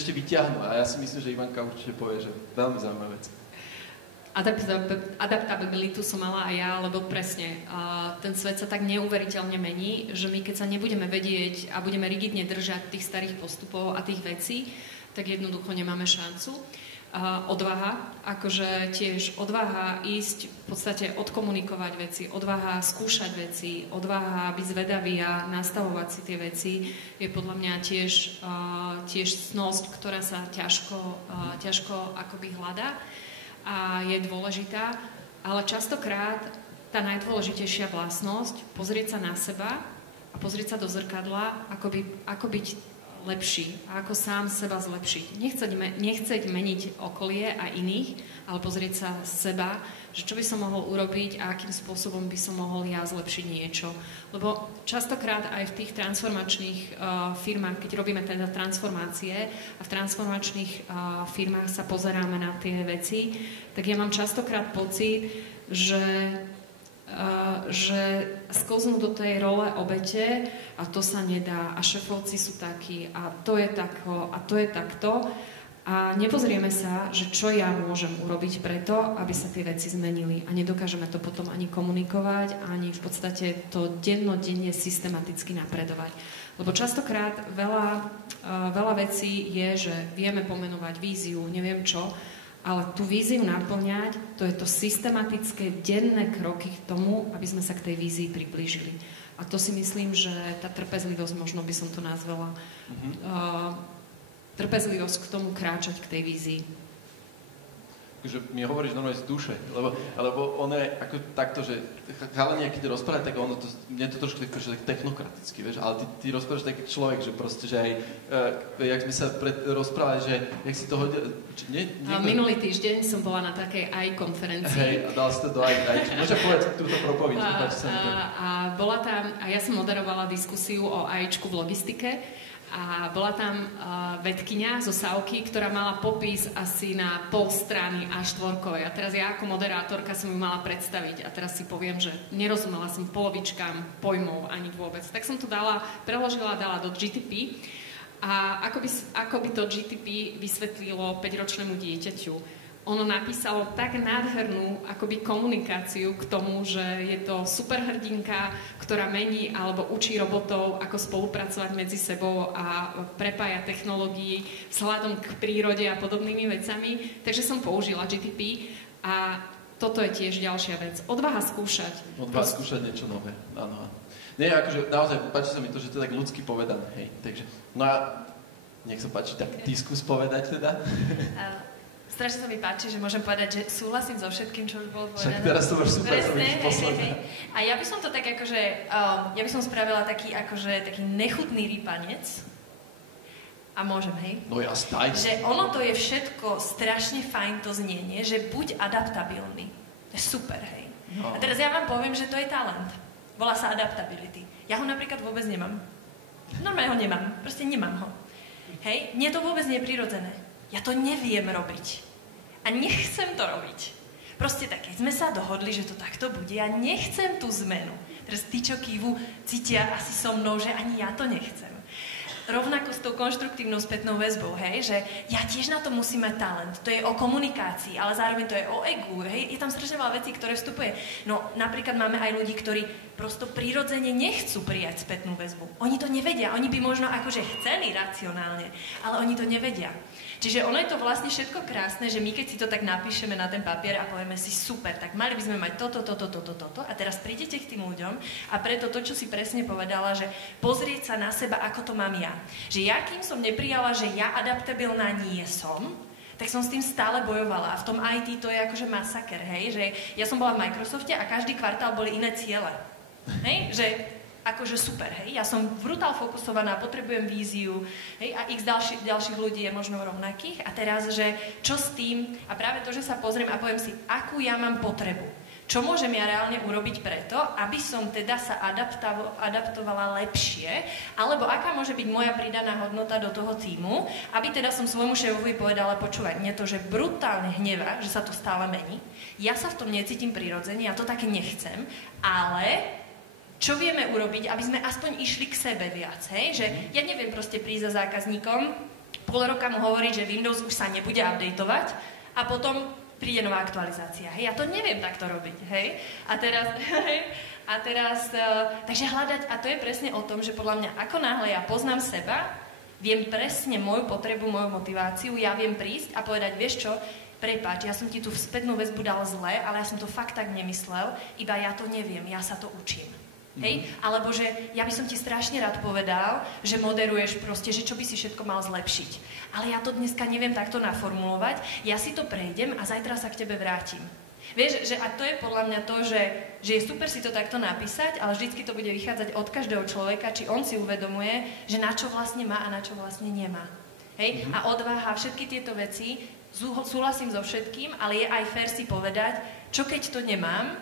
ešte vyťahnú. A ja si myslím, že Ivanka určite povie, že veľmi zaujímavá vec. Adaptabilitu som mala aj ja, lebo presne ten svet sa tak neuveriteľne mení, že my keď sa nebudeme vedieť a budeme rigidne držať tých starých postupov a tých vecí, tak jednoducho nemáme šancu. Odvaha, akože tiež odvaha ísť, v podstate odkomunikovať veci, odvaha skúšať veci, odvaha byť zvedavý a nastavovať si tie veci je podľa mňa tiež cnosť, ktorá sa ťažko akoby hľadá a je dôležitá, ale častokrát tá najdôležitejšia vlastnosť pozrieť sa na seba a pozrieť sa do zrkadla, ako byť lepší a ako sám seba zlepšiť. Nechceť meniť okolie a iných, ale pozrieť sa seba, že čo by som mohol urobiť a akým spôsobom by som mohol ja zlepšiť niečo. Lebo častokrát aj v tých transformačných firmách, keď robíme teda transformácie a v transformačných firmách sa pozeráme na tie veci, tak ja mám častokrát pocit, že sklznú do tej role obete a to sa nedá a šefovci sú takí a to je tako a to je takto a nepozrieme sa, že čo ja môžem urobiť preto, aby sa tie veci zmenili a nedokážeme to potom ani komunikovať, ani v podstate to dennodenne systematicky napredovať. Lebo častokrát veľa vecí je, že vieme pomenovať víziu, neviem čo, ale tú víziu naplňať, to je to systematické denné kroky k tomu, aby sme sa k tej vízii priblížili. A to si myslím, že tá trpezlivosť, možno by som to nazvala, trpezlivosť k tomu kráčať k tej vízii. že mi hovoríš normálne z duše, lebo ono je ako takto, že chalani, keď rozprávať, tak ono to, mne to trošku tak technokraticky, vieš, ale ty rozprávaš taký človek, že proste, že aj, jak sme sa rozprávali, že jak si to hodil, Minulý týždeň som bola na takej AI konferencii. Hej, a dal si to do AI. Môžem povedať túto propoviť. A bola tam, a ja som moderovala diskusiu o AIčku v logistike, a bola tam vedkyňa zo SAOKY, ktorá mala popis asi na pol strany A4. A teraz ja ako moderátorka som ju mala predstaviť. A teraz si poviem, že nerozumela som polovičkám pojmov ani vôbec. Tak som to preložila, dala do GTP. A ako by to GTP vysvetlilo 5-ročnému dieťaťu? Ono napísalo tak nádhernú akoby komunikáciu k tomu, že je to superhrdinka, ktorá mení alebo učí robotov, ako spolupracovať medzi sebou a prepája technológií vzhľadom k prírode a podobnými vecami. Takže som použila GTP a toto je tiež ďalšia vec. Odvaha skúšať. Odvaha skúšať niečo nové, áno. Nie, akože naozaj páči sa mi to, že to je tak ľudsky povedané, hej. Takže, no a nech sa páči, tak ty skús povedať teda. Strašne sa mi páči, že môžem povedať, že súhlasím so všetkým, čo už bolo povedané. Však teraz to máš super, som ich posledná. A ja by som to tak akože, ja by som spravila taký nechutný rýpanec. A môžem, hej? No jasne. Že ono to je všetko strašne fajn to znenie, že buď adaptabilný. To je super, hej? No. A teraz ja vám poviem, že to je talent. Volá sa adaptability. Ja ho napríklad vôbec nemám. Normálne ho nemám. Proste nemám ho. Hej? Mne to vôbec nie je prirodzené. Ja to neviem robiť. A nechcem to robiť. Proste tak, keď sme sa dohodli, že to takto bude, ja nechcem tú zmenu. Teraz tí, čo kývu, cítia asi so mnou, že ani ja to nechcem. Rovnako s tou konštruktívnou spätnou väzbou, hej, že ja tiež na to musím mať talent. To je o komunikácii, ale zároveň to je o egu, hej. Je tam strašne veľa vecí, ktoré vstupuje. No, napríklad máme aj ľudí, ktorí prosto prirodzene nechcú prijať spätnú väzbu. Oni to nevedia. Oni by možno akože chceli racionálne, ale oni to nevedia. Čiže ono je to vlastne všetko krásne, že my keď si to tak napíšeme na ten papier a povieme si super, tak mali by sme mať toto a teraz prídete k tým ľuďom a preto to, čo si presne povedala, že pozrieť sa na seba, ako to mám ja. Že ja, kým som neprijala, že ja adaptabilná nie som, tak som s tým stále bojovala. A v tom IT to je akože masaker, hej? Že ja som bola v Microsofte a každý kvartál boli iné ciele. Hej? Že akože super, hej? Ja som brutál fokusovaná, potrebujem víziu, hej? A x ďalších ľudí je možno rovnakých. A teraz, že čo s tým? A práve to, že sa pozriem a poviem si, akú ja mám potrebu. Čo môžem ja reálne urobiť preto, aby som teda sa adaptovala lepšie, alebo aká môže byť moja pridaná hodnota do toho tímu, aby teda som svojmu šéfovi povedala, počúvať, mne to, že brutálne hnevá, že sa to stále mení, ja sa v tom necítim prirodzene, ja to také nechcem, ale čo vieme urobiť, aby sme aspoň išli k sebe viac, hej? Že ja neviem proste prísť za zákazníkom, pol roka mu hovoriť, že Windows už sa nebude updateovať a potom príde nová aktualizácia. Hej, ja to neviem takto robiť, hej? A teraz, takže hľadať, a to je presne o tom, že podľa mňa, ako náhle ja poznám seba, viem presne moju potrebu, moju motiváciu, ja viem prísť a povedať, vieš čo, prepáč, ja som ti tú spätnú väzbu dal zle, ale ja som to fakt tak nemyslel, iba ja to neviem, ja sa to učím. Hej? Alebo že ja by som ti strašne rád povedal, že moderuješ proste, že čo by si všetko mal zlepšiť. Ale ja to dneska neviem takto naformulovať, ja si to prejdem a zajtra sa k tebe vrátim. Vieš, že a to je podľa mňa to, že je super si to takto napísať, ale vždycky to bude vychádzať od každého človeka, či on si uvedomuje, že na čo vlastne má a na čo vlastne nemá. Hej? A odvaha, všetky tieto veci, súhlasím so všetkým, ale je aj fér si povedať, čo keď to nemám,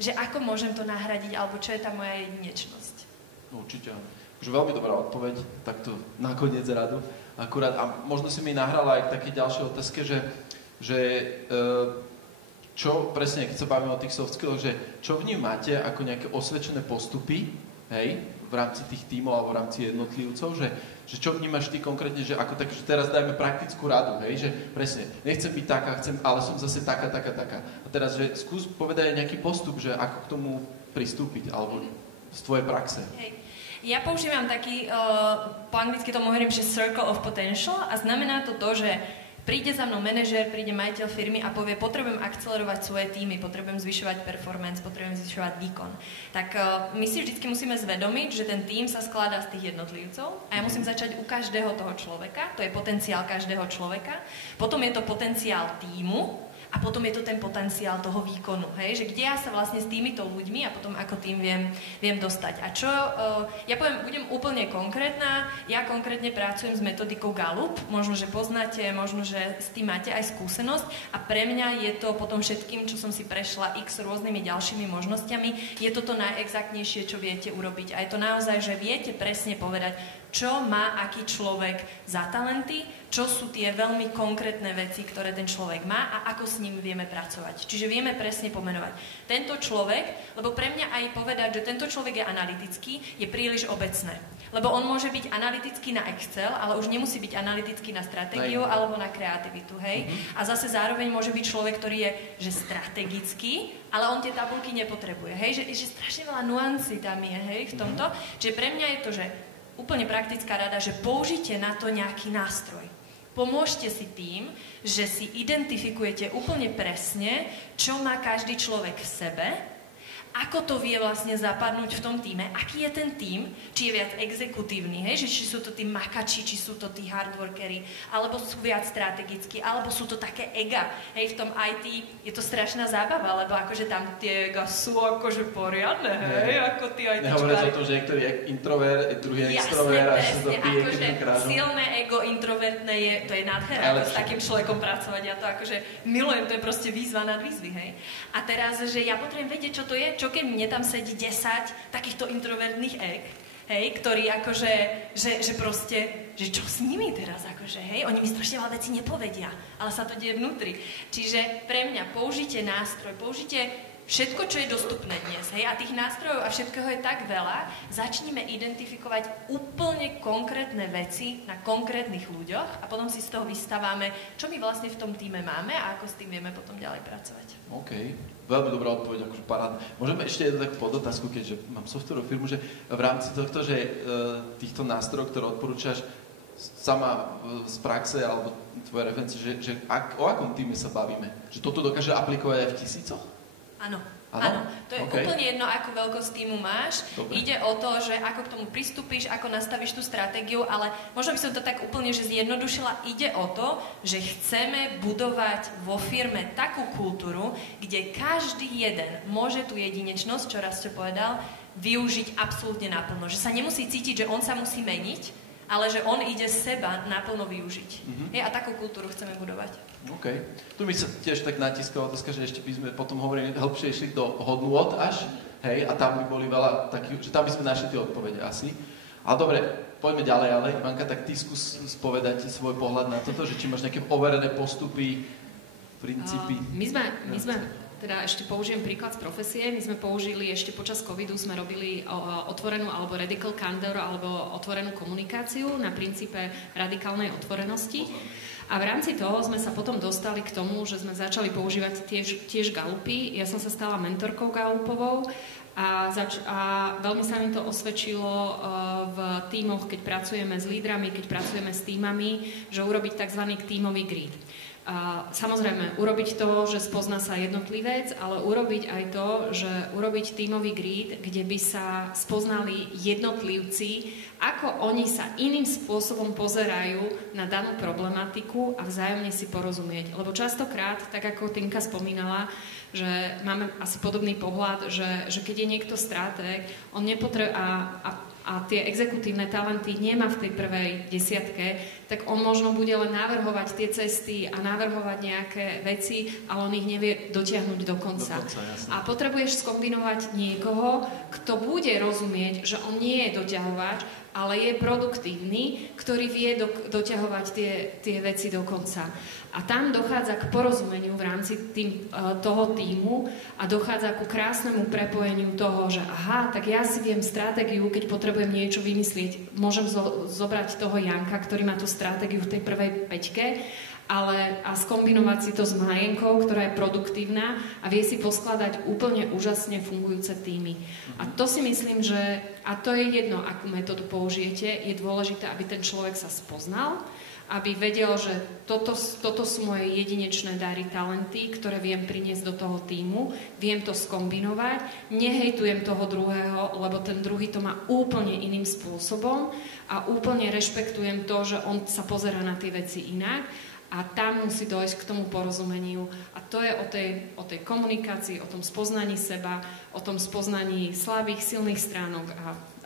že ako môžem to nahradiť, alebo čo je tá moja jedinečnosť. No, určite. Už veľmi dobrá odpoveď, takto nakoniec radu. Akurát, a možno si mi nahrala aj k takej ďalšej otázke, že čo presne, keď sa bavíme o tých soft skilloch, že čo vnímate ako nejaké osvedčené postupy, hej, v rámci tých tímov alebo v rámci jednotlivcov, že čo vnímaš ty konkrétne, že ako tak, že teraz dajme praktickú radu, hej, že presne, nechcem byť taká, ale som zase taká. A teraz, že skús povedať aj nejaký postup, že ako k tomu pristúpiť, alebo z tvojej praxe. Hej. Ja používam taký, po anglicky tomu hovorím, že circle of potential a znamená to, že príde za mnou manažér, príde majiteľ firmy a povie, potrebujem akcelerovať svoje týmy, potrebujem zvyšovať performance, potrebujem zvyšovať výkon. Tak my si vždy musíme zvedomiť, že ten tím sa skladá z tých jednotlivcov a ja musím začať u každého toho človeka, to je potenciál každého človeka, potom je to potenciál tímu a potom je to ten potenciál toho výkonu, hej? Že kde ja sa vlastne s týmito ľuďmi a potom ako tým viem dostať. A čo, ja budem úplne konkrétna, ja konkrétne pracujem s metodikou Gallup, možno, že poznáte, možno, že s tým máte aj skúsenosť a pre mňa je to potom všetkým, čo som si prešla x rôznymi ďalšími možnosťami, je to najexaktnejšie, čo viete urobiť. A je to naozaj, že viete presne povedať, čo má aký človek za talenty, čo sú tie veľmi konkrétne veci, ktoré ten človek má a ako s ním vieme pracovať. Čiže vieme presne pomenovať. Tento človek, lebo pre mňa aj povedať, že tento človek je analytický, je príliš obecné. Lebo on môže byť analytický na Excel, ale už nemusí byť analytický na stratégiu alebo na kreativitu, hej? A zase zároveň môže byť človek, ktorý je, že strategický, ale on tie tabulky nepotrebuje, hej? Že strašne veľa nuancí tam je, hej, v tomto. Čiže pre mňa je to, že úplne praktická rada, že použite na to nejaký nástroj. Pomôžte si tým, že si identifikujete úplne presne, čo má každý človek v sebe, ako to vie vlastne zapadnúť v tom týme, aký je ten tím, či je viac exekutívny, hej? Že či sú to tí makači, či sú to tí hardworkery, alebo sú viac strategickí, alebo sú to také ega. Hej, v tom IT je to strašná zábava, lebo akože tam tie ega sú akože poriadne, hej, ako tí ITčkári. Nehovoriac o tom, že niektorý je introvert, druhý je extrovert, až sa to pije akože silné ego introvertné to je nádhera, ako s takým človekom pracovať. Ja to akože milujem, to je proste výzva nad výzvy, hej. A teraz, že ja potrebujem vedieť, čo to je, čo keď mne tam sedí 10 takýchto introvertných eg, hej, ktorí akože, že proste, že čo s nimi teraz, akože, hej, oni mi strašne veľa vecí nepovedia, ale sa to deje vnútri. Čiže pre mňa použite nástroj, použite všetko, čo je dostupné dnes, hej, a tých nástrojov a všetkého je tak veľa, začníme identifikovať úplne konkrétne veci na konkrétnych ľuďoch a potom si z toho vystavávame, čo my vlastne v tom týme máme a ako s tým vieme potom ďalej pracovať. OK. Veľmi dobrá odpoveď, akože parádne. Môžeme ešte jednu takú podotázku, keďže mám softwarovú firmu, že v rámci tohto, že týchto nástrojov, ktoré odporúčaš sama z praxe alebo tvoje referencie, že o akom týme sa bavíme? Že toto dokáže aplikovať aj v tisícoch? Áno. Áno, to je úplne jedno, akú veľkosť týmu máš. Dobre. Ide o to, že ako k tomu pristúpiš, ako nastavíš tú stratégiu, ale možno by som to tak úplne že zjednodušila. Ide o to, že chceme budovať vo firme takú kultúru, kde každý jeden môže tú jedinečnosť, čo Rastio povedal, využiť absolútne naplno. Že sa nemusí cítiť, že on sa musí meniť, ale že on ide seba naplno využiť. A takú kultúru chceme budovať. OK. Tu mi sa tiež tak natiskala otázka, že ešte by sme potom hovorili hĺbšie išli do hodnôt až, hej, a tam by boli veľa takých, že tam by sme našli tie odpovede asi. Ale dobre, poďme ďalej, ale Ivanka, tak ty skús spovedať svoj pohľad na toto, že či máš nejaké overené postupy, princípy. My sme teda ešte použijem príklad z profesie. My sme použili ešte počas covidu, sme robili otvorenú alebo radical candor alebo otvorenú komunikáciu na princípe radikálnej otvorenosti. A v rámci toho sme sa potom dostali k tomu, že sme začali používať tiež Gallupy. Ja som sa stala mentorkou Gallupovou a veľmi sa mi to osvedčilo v tímoch, keď pracujeme s lídrami, keď pracujeme s tímami, že urobiť tzv. Tímový grid. Samozrejme, urobiť to, že spozná sa jednotlivec, ale urobiť aj to, že urobiť tímový grid, kde by sa spoznali jednotlivci, ako oni sa iným spôsobom pozerajú na danú problematiku a vzájomne si porozumieť. Lebo častokrát, tak ako Tinka spomínala, že máme asi podobný pohľad, že keď je niekto stratég, on nepotrebuje a tie exekutívne talenty nemá v tej prvej desiatke, tak on možno bude len navrhovať tie cesty a navrhovať nejaké veci, ale on ich nevie dotiahnuť do konca. A potrebuješ skombinovať niekoho, kto bude rozumieť, že on nie je doťahovač, ale je produktívny, ktorý vie doťahovať tie veci do konca. A tam dochádza k porozumeniu v rámci toho tímu a dochádza ku krásnemu prepojeniu toho, že aha, tak ja si viem stratégiu, keď potrebujem niečo vymyslieť. Môžem zobrať toho Janka, ktorý má tú stratégiu v tej prvej peťke, a skombinovať si to s Marienkou, ktorá je produktívna a vie si poskladať úplne úžasne fungujúce týmy. A to si myslím, že, a to je jedno, akú metódu použijete, je dôležité, aby ten človek sa spoznal, aby vedel, že toto sú moje jedinečné dary, talenty, ktoré viem priniesť do toho týmu, viem to skombinovať, nehejtujem toho druhého, lebo ten druhý to má úplne iným spôsobom a úplne rešpektujem to, že on sa pozerá na tie veci inak. A tam musí dojsť k tomu porozumeniu. A to je o tej komunikácii, o tom spoznaní seba, o tom spoznaní slabých, silných stránok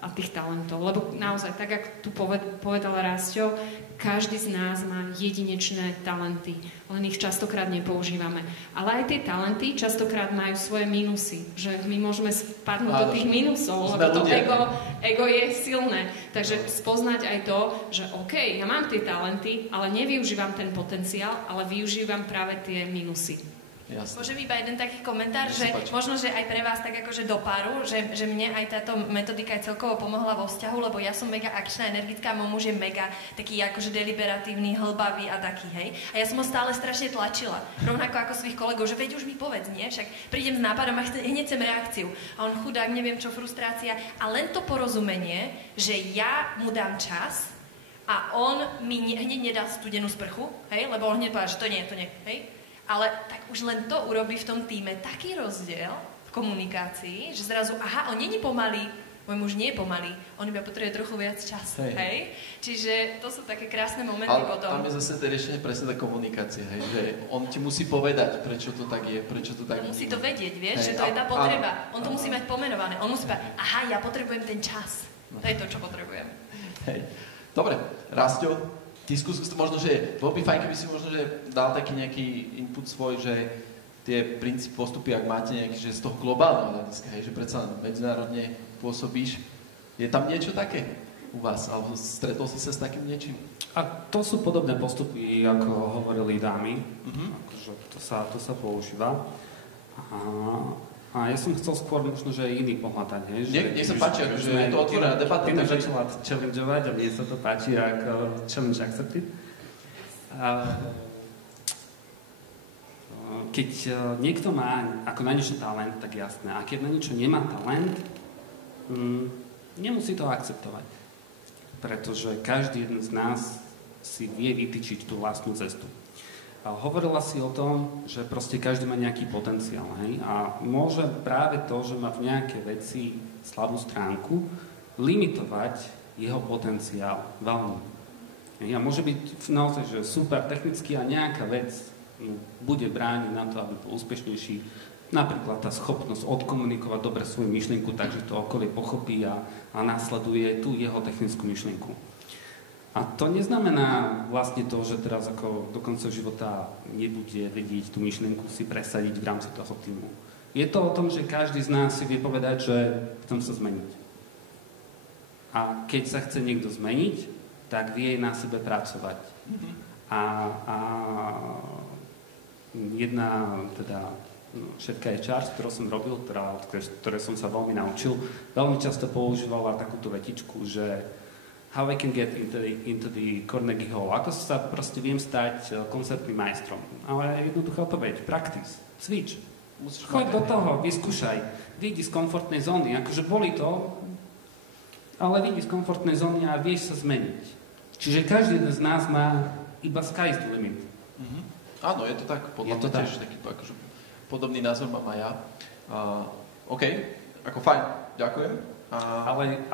a tých talentov. Lebo naozaj, tak ako tu povedala Rásťo, každý z nás má jedinečné talenty. Len ich častokrát nepoužívame. Ale aj tie talenty častokrát majú svoje mínusy. Že my môžeme spadnúť do tých mínusov, lebo to ego je silné. Takže spoznať aj to, že OK, ja mám tie talenty, ale nevyužívam ten potenciál, ale využívam práve tie mínusy. Jasne. Môžem iba jeden taký komentár, že možno, že aj pre vás tak akože do páru, že mne aj táto metodika aj celkovo pomohla vo vzťahu, lebo ja som mega akčná, energická, môj muž je mega taký akože deliberatívny, hlbavý a taký, hej. A ja som ho stále strašne tlačila. Rovnako ako svojich kolegov, že veď už mi povedz, nie? Však prídem s nápadom a hneď chcem reakciu. A on chudák, neviem čo, frustrácia. A len to porozumenie, že ja mu dám čas a on mi hneď nedá studenú sprchu, hej, lebo on hneď povedal, že to nie, hej. Ale tak už len to urobí v tom týme taký rozdiel v komunikácii, že zrazu, aha, on nie je pomalý, môj muž nie je pomalý, on iba potrebuje trochu viac času, hej? Čiže to sú také krásne momenty potom. Ale tam je zase riešenie presne tá komunikácia, hej? Že on ti musí povedať, prečo to tak je, prečo to tak je. On musí to vedieť, vieš, že to je tá potreba. On to musí mať pomenované. On musí povedať, aha, ja potrebujem ten čas. To je to, čo potrebujem. Hej. Dobre, Rásťo, ty skús možno, že bolo by fajn, keby si možno, že dal taký nejaký input svoj, že tie princípy, postupy, ak máte nejaký, že z toho globálneho hľadiska, hej, že predsa medzinárodne pôsobíš, je tam niečo také u vás, alebo stretol si sa s takým niečím? A to sú podobné postupy, ako hovorili dámy, akože to sa používa. A ja som chcel skôr možno, že iný pohľadať, nech sa páči, že je to otvorená debata. Ty začala challengeovať a mne sa to páči ako challenge accepted. Keď niekto má ako na niečo talent, tak jasné. A keď na niečo nemá talent, nemusí to akceptovať. Pretože každý jeden z nás si vie vytýčiť tú vlastnú cestu. Hovorila si o tom, že proste každý má nejaký potenciál, hej? A môže práve to, že má v nejaké veci slabú stránku, limitovať jeho potenciál veľmi. A môže byť naozaj, že super technicky a nejaká vec bude brániť na to, aby bol úspešnejší. Napríklad tá schopnosť odkomunikovať dobre svoju myšlienku, takže to okolie pochopí a nasleduje tú jeho technickú myšlienku. A to neznamená vlastne to, že teraz ako do konca života nebude vedieť tú myšlienku si presadiť v rámci toho týmu. Je to o tom, že každý z nás si vie povedať, že chcem sa zmeniť. A keď sa chce niekto zmeniť, tak vie na sebe pracovať. A jedna teda všetká HR, ktorú som robil, ktoré som sa veľmi naučil, veľmi často používala takúto vetičku, že how I can get into the Carnegie Hall. Ako sa proste viem stať koncertným majstrom. Ale jednoduchá odpoveď, practice, cvič. Choď do toho, vyskúšaj. Vyjdi z komfortnej zóny. Akože boli to, ale vyjdi z komfortnej zóny a vieš sa zmeniť. Čiže každý z nás má iba sky's the limit. Áno, je to tak. Podľa mňa tiež taký akože podobný názor mám aj ja. OK, ako fajn, ďakujem.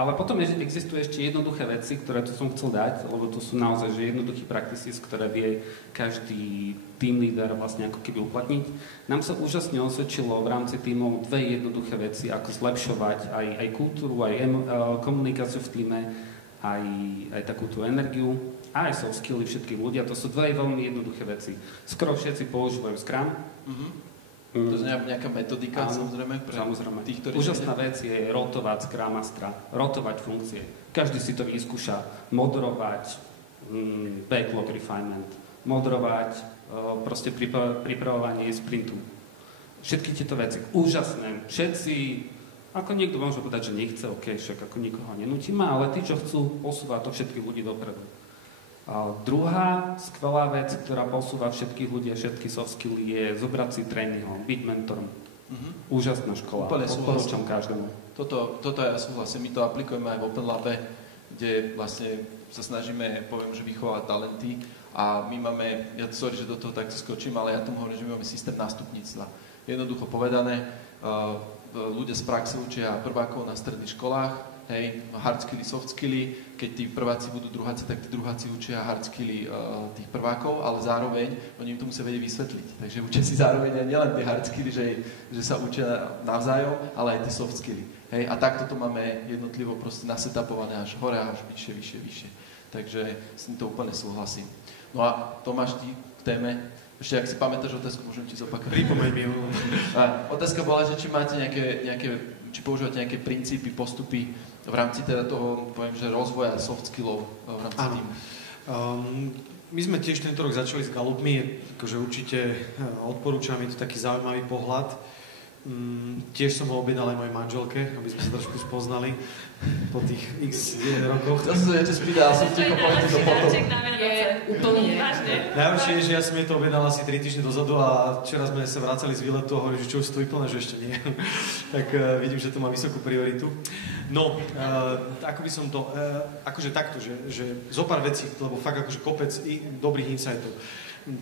Ale potom existujú ešte jednoduché veci, ktoré tu som chcel dať, lebo tu sú naozaj že jednoduchý practices, ktoré vie každý team leader vlastne ako keby uplatniť. Nám sa úžasne osvedčilo v rámci tímov dve jednoduché veci, ako zlepšovať aj kultúru, aj komunikáciu v tíme, aj takú tú energiu, aj soft skilly všetkých ľudia. To sú dve veľmi jednoduché veci. Skoro všetci používajú Scrum. To je nejaká metodika, samozrejme, pre tých, ktorí... Úžasná vec je rotovať Scrum Mastera, rotovať funkcie. Každý si to vyskúša. Moderovať backlog refinement, moderovať proste pripravovanie sprintu. Všetky tieto veci. Úžasné. Všetci, ako niekto môže povedať, že nechce, ok, však ako nikoho nenútime, ale tí, čo chcú, posúvať to všetkých ľudí dopredu. A druhá skvelá vec, ktorá posúva všetkých ľudí a všetky soft skilly, je zobrať si tréningu, byť mentorom. Úžasná škola. Odporúčam každému. Toto ja súhlasím. My to aplikujeme aj v Open Labe, kde vlastne sa snažíme, poviem, že vychovávať talenty. A my máme, ja sorry, že do toho takto skočím, ale ja tomu hovorím, že my máme systém nástupníctva. Jednoducho povedané, ľudia z praxe učia prvákov na stredných školách, hej, hard skilly, soft skilly, keď tí prváci budú druháci, tak tí druháci učia hard skilly tých prvákov, ale zároveň oni im to musia vedieť vysvetliť. Takže učia si zároveň nielen tie hard skilly, že sa učia navzájom, ale aj tie soft skilly. Hej, a takto to máme jednotlivo proste nasetapované až hore, až vyššie. Takže s týmto úplne súhlasím. No a Tomáš, ty k téme, ešte ak si pamätáš otázku, môžem ti zopakovať. Pripomeň mi. Otázka bola, že či máte či používate nejaké princípy, postupy v rámci teda toho, poviem, že rozvoja soft skillov v rámci týmu. My sme tiež tento rok začali s Galupmi, akože určite odporúčam, je to taký zaujímavý pohľad. Tiež som ho objednal aj mojej manželke, aby sme sa trošku spoznali po tých x rokoch. To som ešte spýtal, som ticho povedal do potom. Úplne vážne. Najhoršie je, že ja som jej to objednal asi 3 týždne dozadu a včera sme sa vracali z výletu a hovorili, že čo už to vyplné, že ešte nie. Tak vidím, že to má vysokú prioritu. No, ako by som to, akože takto, že zopár vecí, lebo fakt akože kopec dobrých insightov,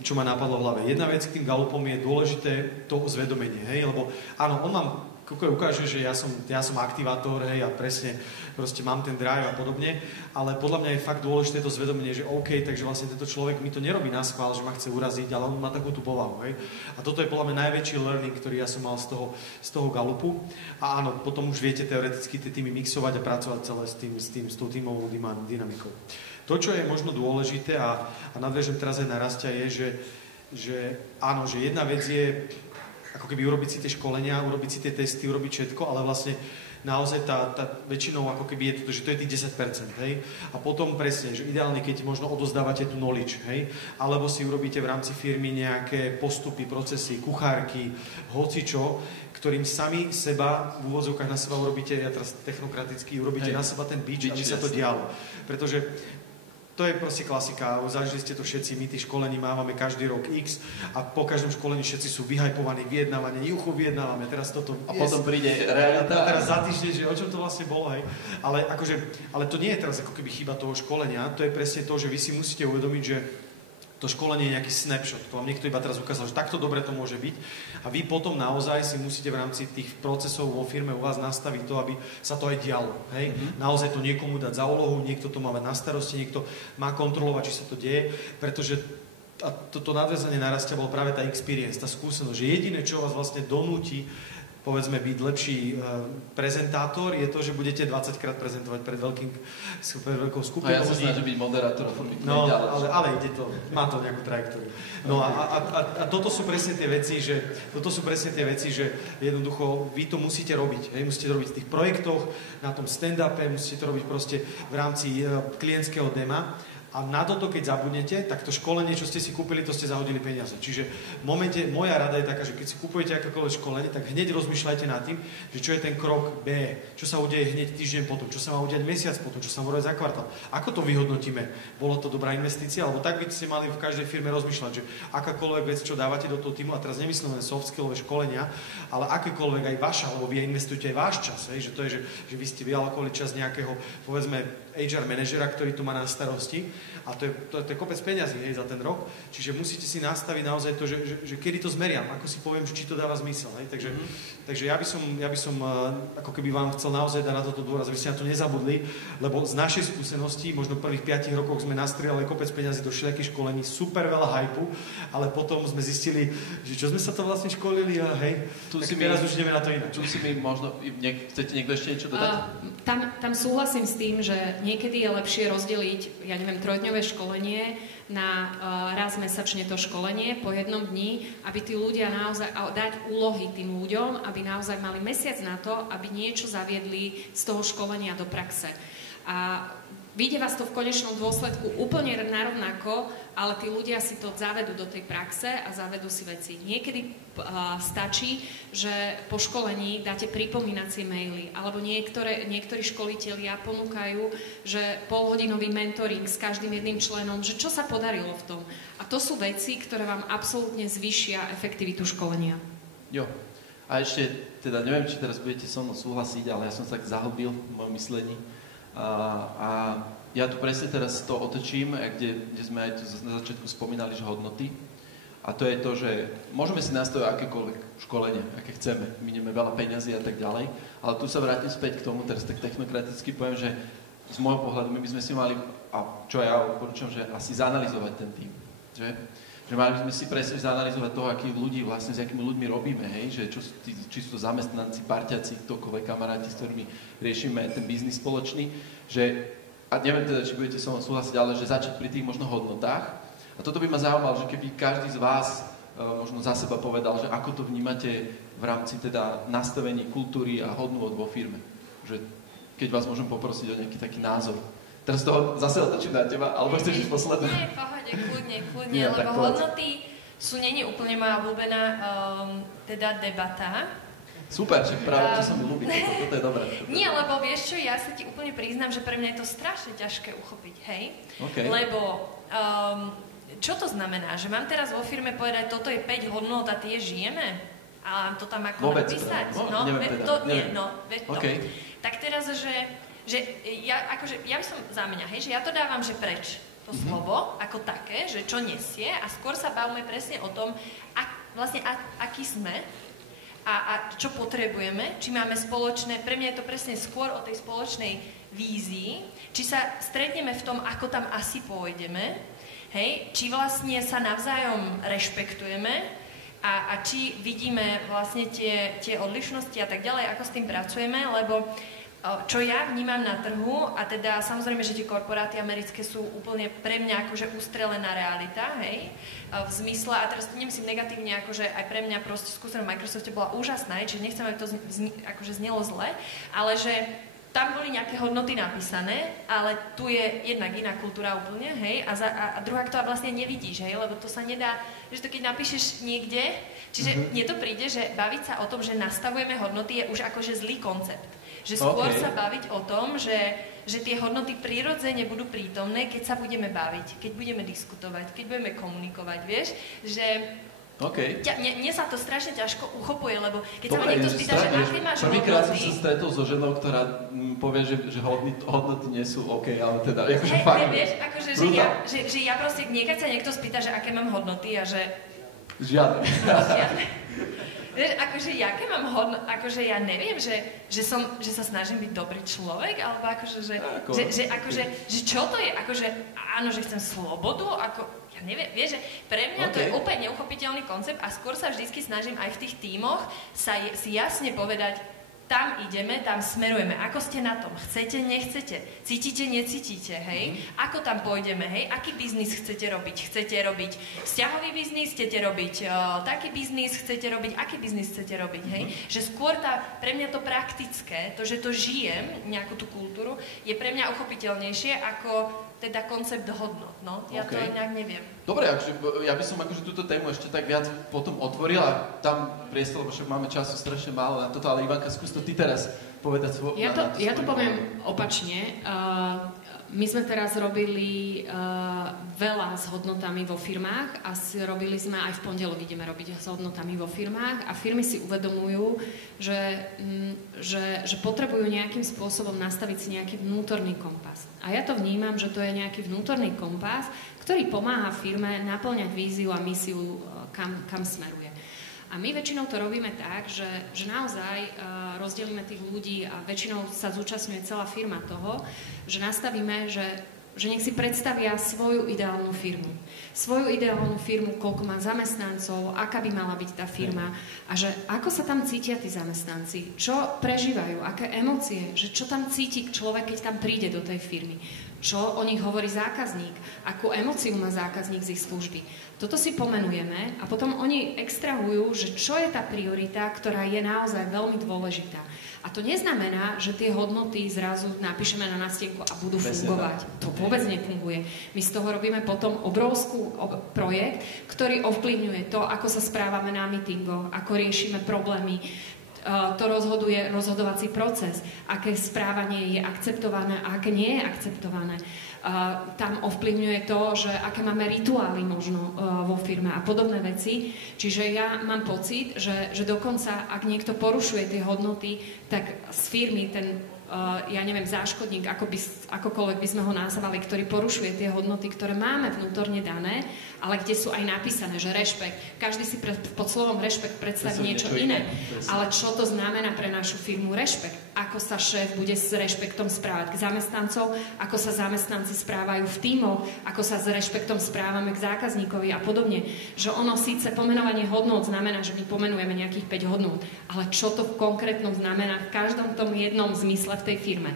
čo ma napadlo v hlave. Jedna vec k tým Galupom je dôležité to zvedomenie, hej, lebo áno, on vám ukáže, že ja som aktivátor, hej, a presne proste mám ten drive a podobne, ale podľa mňa je fakt dôležité to zvedomenie, že OK, takže vlastne tento človek mi to nerobí na schvál, že ma chce uraziť, ale on má takú tú povahu, hej. A toto je podľa mňa najväčší learning, ktorý ja som mal z toho Galupu. A áno, potom už viete teoreticky tie týmy mixovať a pracovať celé s tou tímovou dynamikou. To, čo je možno dôležité a nadväžem teraz aj na Rastia, je, že áno, že jedna vec je ako keby urobiť si tie školenia, urobiť si tie testy, urobiť všetko, ale vlastne naozaj tá väčšinou ako keby je to, že to je tých 10%, hej? A potom presne, že ideálne, keď možno odozdávate tú knowledge, hej? Alebo si urobíte v rámci firmy nejaké postupy, procesy, kuchárky, hocičo, ktorým sami seba, v úvodzovkách na seba urobíte, ja teraz technokraticky, urobíte na seba ten bič, aby sa to dialo. Pretože to je proste klasika, zažili ste to všetci, my tých školení máme každý rok X a po každom školení všetci sú vyhypovaní, vyjednávaní, vyjednávame, teraz toto... A potom príde realita. A teraz za týždeň, že o čom to vlastne bolo, hej. Ale to nie je teraz ako keby chyba toho školenia, to je presne to, že vy si musíte uvedomiť, že to školenie je nejaký snapshot. To vám niekto iba teraz ukázal, že takto dobre to môže byť. A vy potom naozaj si musíte v rámci tých procesov vo firme u vás nastaviť to, aby sa to aj dialo. Hej? Naozaj to niekomu dať za úlohu, niekto to má mať na starosti, niekto má kontrolovať, či sa to deje, pretože a toto nadväzanie na Rastia bol práve tá experience, tá skúsenosť, že jediné, čo vás vlastne donúti povedzme byť lepší prezentátor, je to, že budete 20 krát prezentovať pred veľkou skupinou. A ja sa snažím byť moderátor. No, ale ide to, má to nejakú trajektóriu. No a toto sú presne tie veci, že jednoducho vy to musíte robiť. Hej? Musíte to robiť v tých projektoch, na tom stand-upe, musíte to robiť proste v rámci klientského dema. A na toto, keď zabudnete, tak to školenie, čo ste si kúpili, to ste zahodili peniaze. Čiže v momente, moja rada je taká, že keď si kupujete akékoľvek školenie, tak hneď rozmýšľajte nad tým, že čo je ten krok B, čo sa udeje hneď týždeň potom, čo sa má udiať mesiac potom, čo sa má udiať za kvartál. Ako to vyhodnotíme? Bolo to dobrá investícia? Alebo tak by ste mali v každej firme rozmýšľať, že akákoľvek vec, čo dávate do toho týmu, a teraz nemyslím len soft skillové školenia, ale akékoľvek aj vaša, lebo vy investujete aj váš čas, že to je, že vy ste vyalokovali čas nejakého, povedzme, HR manažera, ktorý to má na starosti, a to je kopec peňazí, hej, za ten rok. Čiže musíte si nastaviť naozaj to, že kedy to zmeriam, ako si poviem, či to dáva zmysel. Hej. Takže ja by som ako keby vám chcel naozaj dať na toto dôraz, aby ste na to nezabudli, lebo z našej skúsenosti, možno prvých 5 rokoch sme nastrieľali kopec peňazí do všelijakých školení, super veľa hypu, ale potom sme zistili, že čo sme sa to vlastne školili a hej, tak teraz už ideme na to inak. Tu si mi možno, chcete niekto ešte niečo dodať? Tam súhlasím s tým, že niekedy je lepšie rozdeliť, ja neviem, 3-dňové školenie na raz mesačne to školenie po jednom dni, aby tí ľudia naozaj, dať úlohy tým ľuďom, aby naozaj mali mesiac na to, aby niečo zaviedli z toho školenia do praxe. A vyjde vás to v konečnom dôsledku úplne narovnako, ale tí ľudia si to zavedú do tej praxe a zavedú si veci. Niekedy stačí, že po školení dáte pripomínacie maily, alebo niektorí školitelia ponúkajú, že polhodinový mentoring s každým jedným členom, že čo sa podarilo v tom. A to sú veci, ktoré vám absolútne zvýšia efektivitu školenia. Jo. A ešte, teda neviem, či teraz budete so mnou súhlasiť, ale ja som sa tak zahlbil v mojom myslení. A ja tu presne teraz to otočím, kde sme aj tu na začiatku spomínali, že hodnoty. A to je to, že môžeme si nastaviť akékoľvek školenie, aké chceme. Minieme veľa peňazí a tak ďalej. Ale tu sa vrátim späť k tomu, teraz tak technokraticky poviem, že z môjho pohľadu my by sme si mali, a čo ja odporúčam, že asi zanalizovať ten tým. Že mali by sme si presne zanalizovať toho, akých ľudí vlastne, s akými ľuďmi robíme, hej? Že či sú to zamestnanci, parťaci, ktokoľvek kamaráti, s ktorými riešime ten biznis spoločný. Že, a neviem teda, či budete so mnou súhlasiť, ale že začať pri tých možno hodnotách. A toto by ma zaujímalo, že keby každý z vás možno za seba povedal, že ako to vnímate v rámci teda nastavení kultúry a hodnôt vo firme. Že keď vás môžem poprosiť o nejaký taký názor. Teraz toho zase otočím na teba, alebo chceš ísť posledné? Nie, pohode, kľudne, lebo hodnoty sú nie úplne moja obľúbená teda debata. Super, však práve to sa mi ľúbi, toto je dobré. Nie, lebo vieš čo, ja sa ti úplne priznám, že pre mňa je to strašne ťažké uchopiť, hej? Okay. Lebo čo to znamená? Že mám teraz vo firme povedať, toto je 5 hodnôt a tie žijeme? A mám to tam ako vôbec napísať? No, neviem teda. Okay. Tak teraz, že ja by som za mňa, hej, že ja to dávam, že preč to slovo ako také, že čo nesie a skôr sa bavíme presne o tom, aký sme a čo potrebujeme, či máme spoločné, pre mňa je to presne skôr o tej spoločnej vízii, či sa stretneme v tom, ako tam asi pôjdeme, hej, či vlastne sa navzájom rešpektujeme a či vidíme vlastne tie odlišnosti a tak ďalej, ako s tým pracujeme, lebo čo ja vnímam na trhu, a teda samozrejme, že tie korporáty americké sú úplne pre mňa akože ustrelená realita, hej, v zmysle, a teraz to nemyslím negatívne, akože aj pre mňa proste skúsenosť v Microsofte bola úžasná, čiže nechcem, aby to akože znelo zle, ale že tam boli nejaké hodnoty napísané, ale tu je jednak iná kultúra úplne, hej, a druhá, ktorá vlastne nevidíš, hej, lebo to sa nedá, že to keď napíšeš niekde, čiže mne to príde, že baviť sa o tom, že nastavujeme hodnoty, je už akože zlý koncept. Že skôr sa baviť o tom, že tie hodnoty prirodzene budú prítomné, keď sa budeme baviť, keď budeme diskutovať, keď budeme komunikovať, vieš, že mne sa to strašne ťažko uchopuje, lebo keď sa ma niekto spýta, že aké máš hodnoty... Prvýkrát som sa stretol so ženou, ktorá povie, že hodnoty nie sú OK, ale teda, akože fakt... Vieš, akože, že ja proste, niekedy sa niekto spýta, že aké mám hodnoty a že... Žiadne. Vieš, akože jaké mám hodnoty, akože ja neviem, že sa snažím byť dobrý človek, alebo akože, že čo to je, akože áno, že chcem slobodu, ako, ja neviem, vieš, že pre mňa to je úplne neuchopiteľný koncept a skôr sa vždycky snažím aj v tých tímoch si jasne povedať, tam ideme, tam smerujeme. Ako ste na tom? Chcete, nechcete? Cítite, necítite, hej? Ako tam pôjdeme, hej? Aký biznis chcete robiť? Chcete robiť vzťahový biznis? Chcete robiť taký biznis? Chcete robiť? Aký biznis chcete robiť, hej? Že skôr pre mňa to praktické, to, že to žijem, nejakú tú kultúru, je pre mňa uchopiteľnejšie ako teda koncept hodnot, no. Ja to nejak neviem. Dobre, ja by som akože túto tému ešte tak viac potom otvorila. Tam priestor, lebo však máme času strašne málo na toto, ale Ivanka, skús to ty teraz povedať svoj... Ja to poviem opačne. My sme teraz robili veľa s hodnotami vo firmách a robili sme aj v pondelok ideme robiť s hodnotami vo firmách a firmy si uvedomujú, že potrebujú nejakým spôsobom nastaviť si nejaký vnútorný kompas. A ja to vnímam, že to je nejaký vnútorný kompas, ktorý pomáha firme naplňať víziu a misiu, kam smeruje. A my väčšinou to robíme tak, že naozaj rozdelíme tých ľudí a väčšinou sa zúčastňuje celá firma toho, že nastavíme, že nech si predstavia svoju ideálnu firmu. Svoju ideálnu firmu, koľko má zamestnancov, aká by mala byť tá firma a že ako sa tam cítia tí zamestnanci, čo prežívajú, aké emócie, že čo tam cíti človek, keď tam príde do tej firmy, čo o nich hovorí zákazník, akú emóciu má zákazník z ich služby. Toto si pomenujeme a potom oni extrahujú, že čo je tá priorita, ktorá je naozaj veľmi dôležitá. A to neznamená, že tie hodnoty zrazu napíšeme na nástenku a budú fungovať. To vôbec nefunguje. My z toho robíme potom obrovský projekt, ktorý ovplyvňuje to, ako sa správame na meetingoch, ako riešime problémy. To rozhoduje rozhodovací proces, aké správanie je akceptované a aké nie je akceptované. Tam ovplyvňuje to, že aké máme rituály možno vo firme a podobné veci. Čiže ja mám pocit, že dokonca, ak niekto porušuje tie hodnoty, tak z firmy ten ja neviem, záškodník, akokoľvek by sme ho nazvali, ktorý porušuje tie hodnoty, ktoré máme vnútorne dané, ale kde sú aj napísané, že rešpekt. Každý si pod slovom rešpekt predstaví niečo iné. Ale čo to znamená pre našu firmu rešpekt? Ako sa šéf bude s rešpektom správať k zamestnancov, ako sa zamestnanci správajú v tímoch, ako sa s rešpektom správame k zákazníkovi a podobne. Že ono síce pomenovanie hodnôt znamená, že my pomenujeme nejakých 5 hodnôt, ale čo to v konkrétnom znamená v každom tom jednom zmysle v tej firme.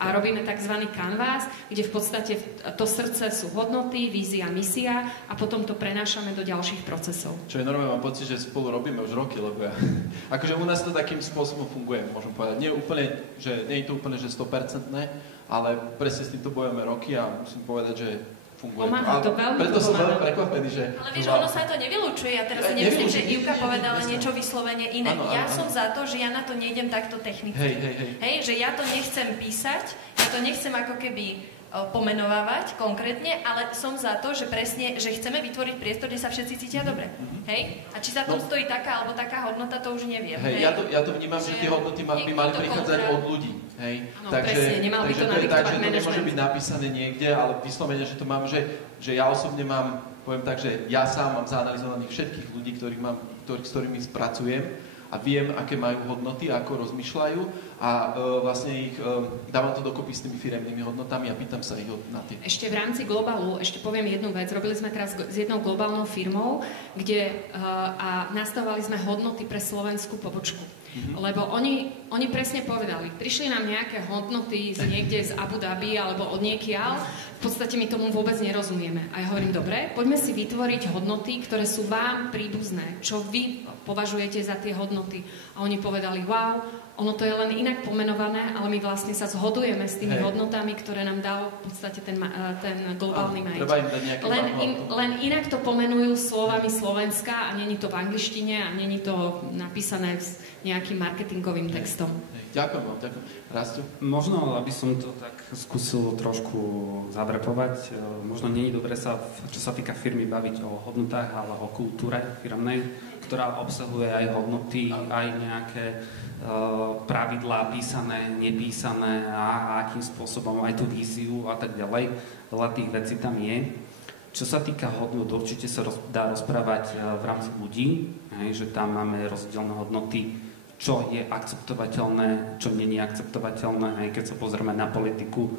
A robíme tzv. Canvas, kde v podstate to srdce sú hodnoty, vízia, misia a potom to prenášame do ďalších procesov. Čo je normálne, mám pocit, že spolu robíme už roky, lebo akože u nás to takým spôsobom funguje, môžem povedať. Nie je to úplne, že 100%, ale presne s týmto bojujeme roky a musím povedať, že funguje. Pomáha to veľmi. Preto som veľmi prekvapený, že... Ale vieš, ono sa to nevylučuje. Ja teraz si nemyslím, že Ivka povedala niečo vyslovene iné. Ja som za to, že ja na to nejdem takto technicky. Hej, že ja to nechcem písať, ja to nechcem ako keby pomenovávať konkrétne, ale som za to, že presne, že chceme vytvoriť priestor, kde sa všetci cítia dobre. Hej? A či za tom stojí taká alebo taká hodnota, to už neviem. Hej? Ja to vnímam, že tie hodnoty by mali prichádzať od ľudí. Hej? No, presne, nemal by to nadiktovať management. To nemôže byť napísané niekde, ale vyslovene, že to mám, že ja osobne mám, poviem tak, že ja sám mám zaanalizovaných všetkých ľudí, s ktorými pracujem a viem, aké majú hodnoty, ako rozmýšľajú a vlastne ich dávam to dokopy s tými firemnými hodnotami a pýtam sa ich na tie. Ešte v rámci Globalu, ešte poviem jednu vec. Robili sme teraz s jednou globálnou firmou, kde a nastavovali sme hodnoty pre slovenskú pobočku. Lebo oni presne povedali, prišli nám nejaké hodnoty niekde z Abu Dhabi alebo od niekiaľ, v podstate my tomu vôbec nerozumieme. A ja hovorím, dobre, poďme si vytvoriť hodnoty, ktoré sú vám príbuzné, čo vy považujete za tie hodnoty. A oni povedali, wow, ono to je len inak pomenované, ale my vlastne sa zhodujeme s tými hodnotami, ktoré nám dal v podstate ten globálny majiteľ. Len inak to pomenujú slovami Slovenska a není to v angličtine a není to napísané s nejakým marketingovým textom. Ďakujem vám, ďakujem. Rastu? Možno, aby som to tak skúsil trošku zavrepovať, možno nie je dobre sa, čo sa týka firmy, baviť o hodnotách, ale o kultúre firmnej, ktorá obsahuje aj hodnoty, aj nejaké pravidlá písané, nepísané a akým spôsobom aj tú víziu a tak ďalej. Veľa tých vecí tam je. Čo sa týka hodnot, určite sa dá rozprávať v rámci ľudí, že tam máme rozdielne hodnoty, čo je akceptovateľné, čo nie je akceptovateľné, aj keď sa pozrieme na politiku,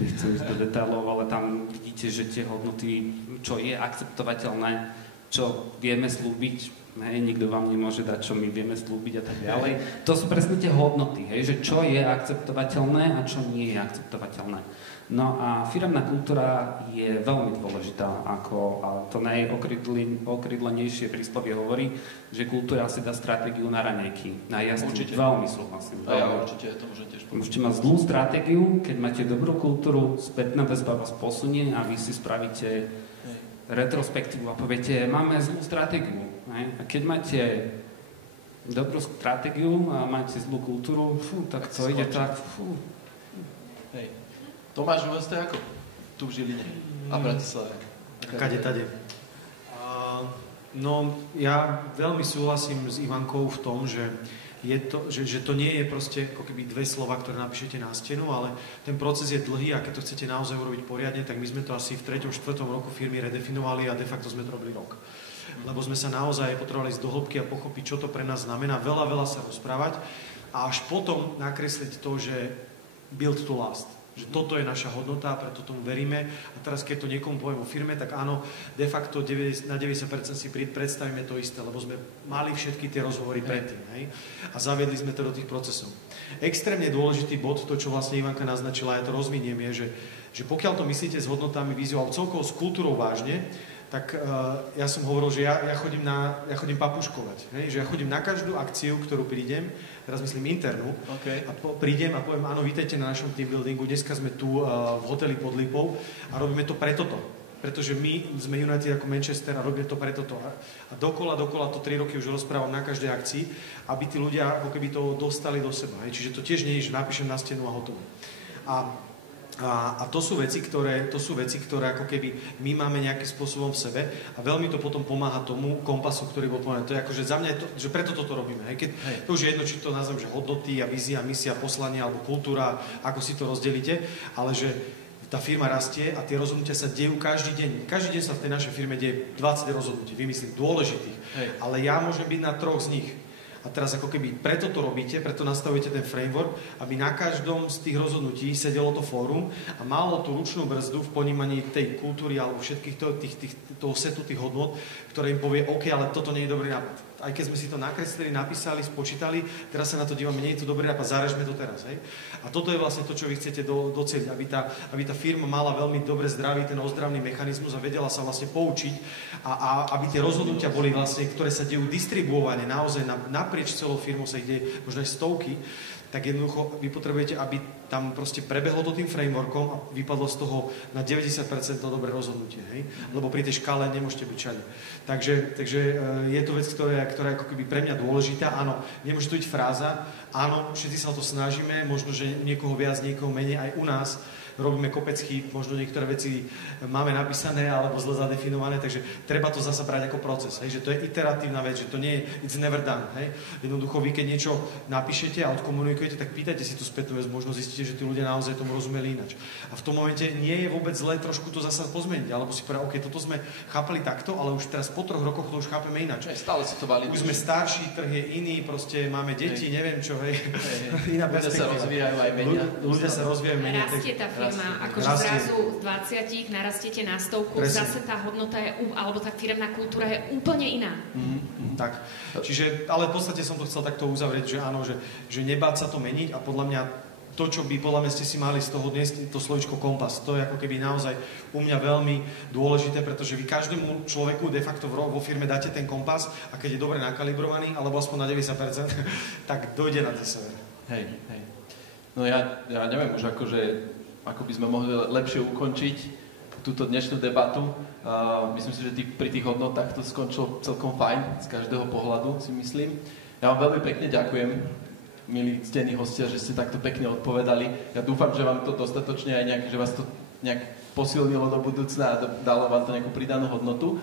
nechcem ísť do detailov, ale tam vidíte, že tie hodnoty, čo je akceptovateľné, čo vieme slúbiť, nikto vám nemôže dať, čo my vieme slúbiť a tak ďalej. To sú presne tie hodnoty, že čo je akceptovateľné a čo nie je akceptovateľné. No a firemná kultúra je veľmi dôležitá, a to najokrydlenejšie príslovie hovorí, že kultúra si dá stratégiu na raňajky. A ja s tým veľmi súhlasím. A ja určite to môžem tiež povedať. Môžete mať zlú stratégiu, keď máte dobrú kultúru, spätná väzba vás posunie a vy si spravíte retrospektívu a poviete, máme zlú stratégiu. A keď máte dobrú stratégiu a máte zlú kultúru, tak to ide tak. Hej. Tomáš, u vás to je ako? Tu v Žiline a Bratislave. Kade, tade. No, ja veľmi súhlasím s Ivankou v tom, že to nie je proste ako keby dve slova, ktoré napíšete na stenu, ale ten proces je dlhý a keď to chcete naozaj urobiť poriadne, tak my sme to asi v 3. 4. roku firmy redefinovali a de facto sme to robili rok. Lebo sme sa naozaj potrebovali ísť do hĺbky a pochopiť, čo to pre nás znamená, veľa sa rozprávať a až potom nakresliť to, že build to last. Že toto je naša hodnota, preto tomu veríme. A teraz, keď to niekomu poviem o firme, tak áno, de facto na 90% si predstavíme to isté, lebo sme mali všetky tie rozhovory predtým. Hej? A zaviedli sme to do tých procesov. Extrémne dôležitý bod, to, čo vlastne Ivanka naznačila, ja to rozviniem, je, že pokiaľ to myslíte s hodnotami, víziou, ale celkovo s kultúrou vážne, tak ja som hovoril, že ja chodím papuškovať. Hej? Že ja chodím na každú akciu, ktorú prídem, teraz myslím internú, a prídem a poviem, áno, vítajte na našom team buildingu, dneska sme tu v hoteli pod Lipou a robíme to pre toto. Pretože my sme United ako Manchester a robíme to pre toto. A dokola to 3 roky už rozprávam na každej akcii, aby tí ľudia ako keby to dostali do seba. Hej? Čiže to tiež nie je, že napíšem na stenu a hotovo. A A to sú veci, ktoré ako keby my máme nejakým spôsobom v sebe a veľmi to potom pomáha tomu kompasu, ktorý bol povedaný. To je ako, že za mňa je to, že preto toto robíme. Hej. To už je jedno, či to nazvem, že hodnoty a vízia, misia, poslanie alebo kultúra, ako si to rozdelíte, ale že tá firma rastie a tie rozhodnutia sa dejú každý deň. Každý deň sa v tej našej firme deje 20 rozhodnutí, vymyslím, dôležitých. Hej. Ale ja môžem byť na 3 z nich. A teraz ako keby preto to robíte, preto nastavujete ten framework, aby na každom z tých rozhodnutí sedelo to fórum a malo tú ručnú brzdu v ponímaní tej kultúry alebo všetkých toho setu tých hodnot, ktoré im povie, OK, ale toto nie je dobrý nápad. Aj keď sme si to nakreslili, napísali, spočítali, teraz sa na to dívame, nie je to dobrý nápad, zárežme to teraz. Hej? A toto je vlastne to, čo vy chcete doceliť, aby tá firma mala veľmi dobre zdravý, ten ozdravný mechanizmus a vedela sa vlastne poučiť a aby tie rozhodnutia boli vlastne, ktoré sa dejú distribuované naozaj naprieč celou firmou, sa ich deje možno aj stovky, tak jednoducho vy potrebujete, aby tam proste prebehlo to tým frameworkom a vypadlo z toho na 90% to dobré rozhodnutie, hej? Lebo pri tej škále nemôžete byť všade. Takže je to vec, ktorá je ako keby pre mňa dôležitá. Áno, nemôže to byť fráza. Áno, všetci sa o to snažíme, možno, že niekoho viac, niekoho menej, aj u nás robíme kopec chýb, možno niektoré veci máme napísané alebo zle zadefinované, takže treba to zasa brať ako proces, hej, že to je iteratívna vec, že to nie je it's never done, hej. Jednoducho vy keď niečo napíšete a odkomunikujete, tak pýtajte si tú spätnú väzbu, možno zistíte, že tí ľudia naozaj tomu rozumeli ináč. A v tom momente nie je vôbec zlé trošku to zasa pozmeniť, alebo si povedať, OK, toto sme chápali takto, ale už teraz po 3 rokoch to už chápeme ináč. Stále si to validuješ. Už sme starší, trh je iný, proste máme deti, neviem čo, hej. Iná perspektíva. Ľudia sa rozvíjajú aj menia. Ľudia sa rozvíjajú menia. Rastie tá firma, akože zrazu z 20 narastiete na 100, zase tá hodnota je, alebo tá firemná kultúra je úplne iná. Tak, čiže, ale v podstate som to chcel takto uzavrieť, že áno, že nebáť sa to meniť a podľa mňa to, čo by podľa mňa ste si mali z toho dnes, to slovičko kompas, to je ako keby naozaj u mňa veľmi dôležité, pretože vy každému človeku de facto vo firme dáte ten kompas a keď je dobre nakalibrovaný, alebo aspoň na 90%, tak dojde na ten sever. Hej. No ja neviem už ako by sme mohli lepšie ukončiť túto dnešnú debatu. Myslím si, že pri tých hodnotách to skončilo celkom fajn z každého pohľadu, si myslím. Ja vám veľmi pekne ďakujem, milí ctení hostia, že ste takto pekne odpovedali. Ja dúfam, že vám to dostatočne aj že vás to nejak posilnilo do budúcna a dalo vám to nejakú pridanú hodnotu.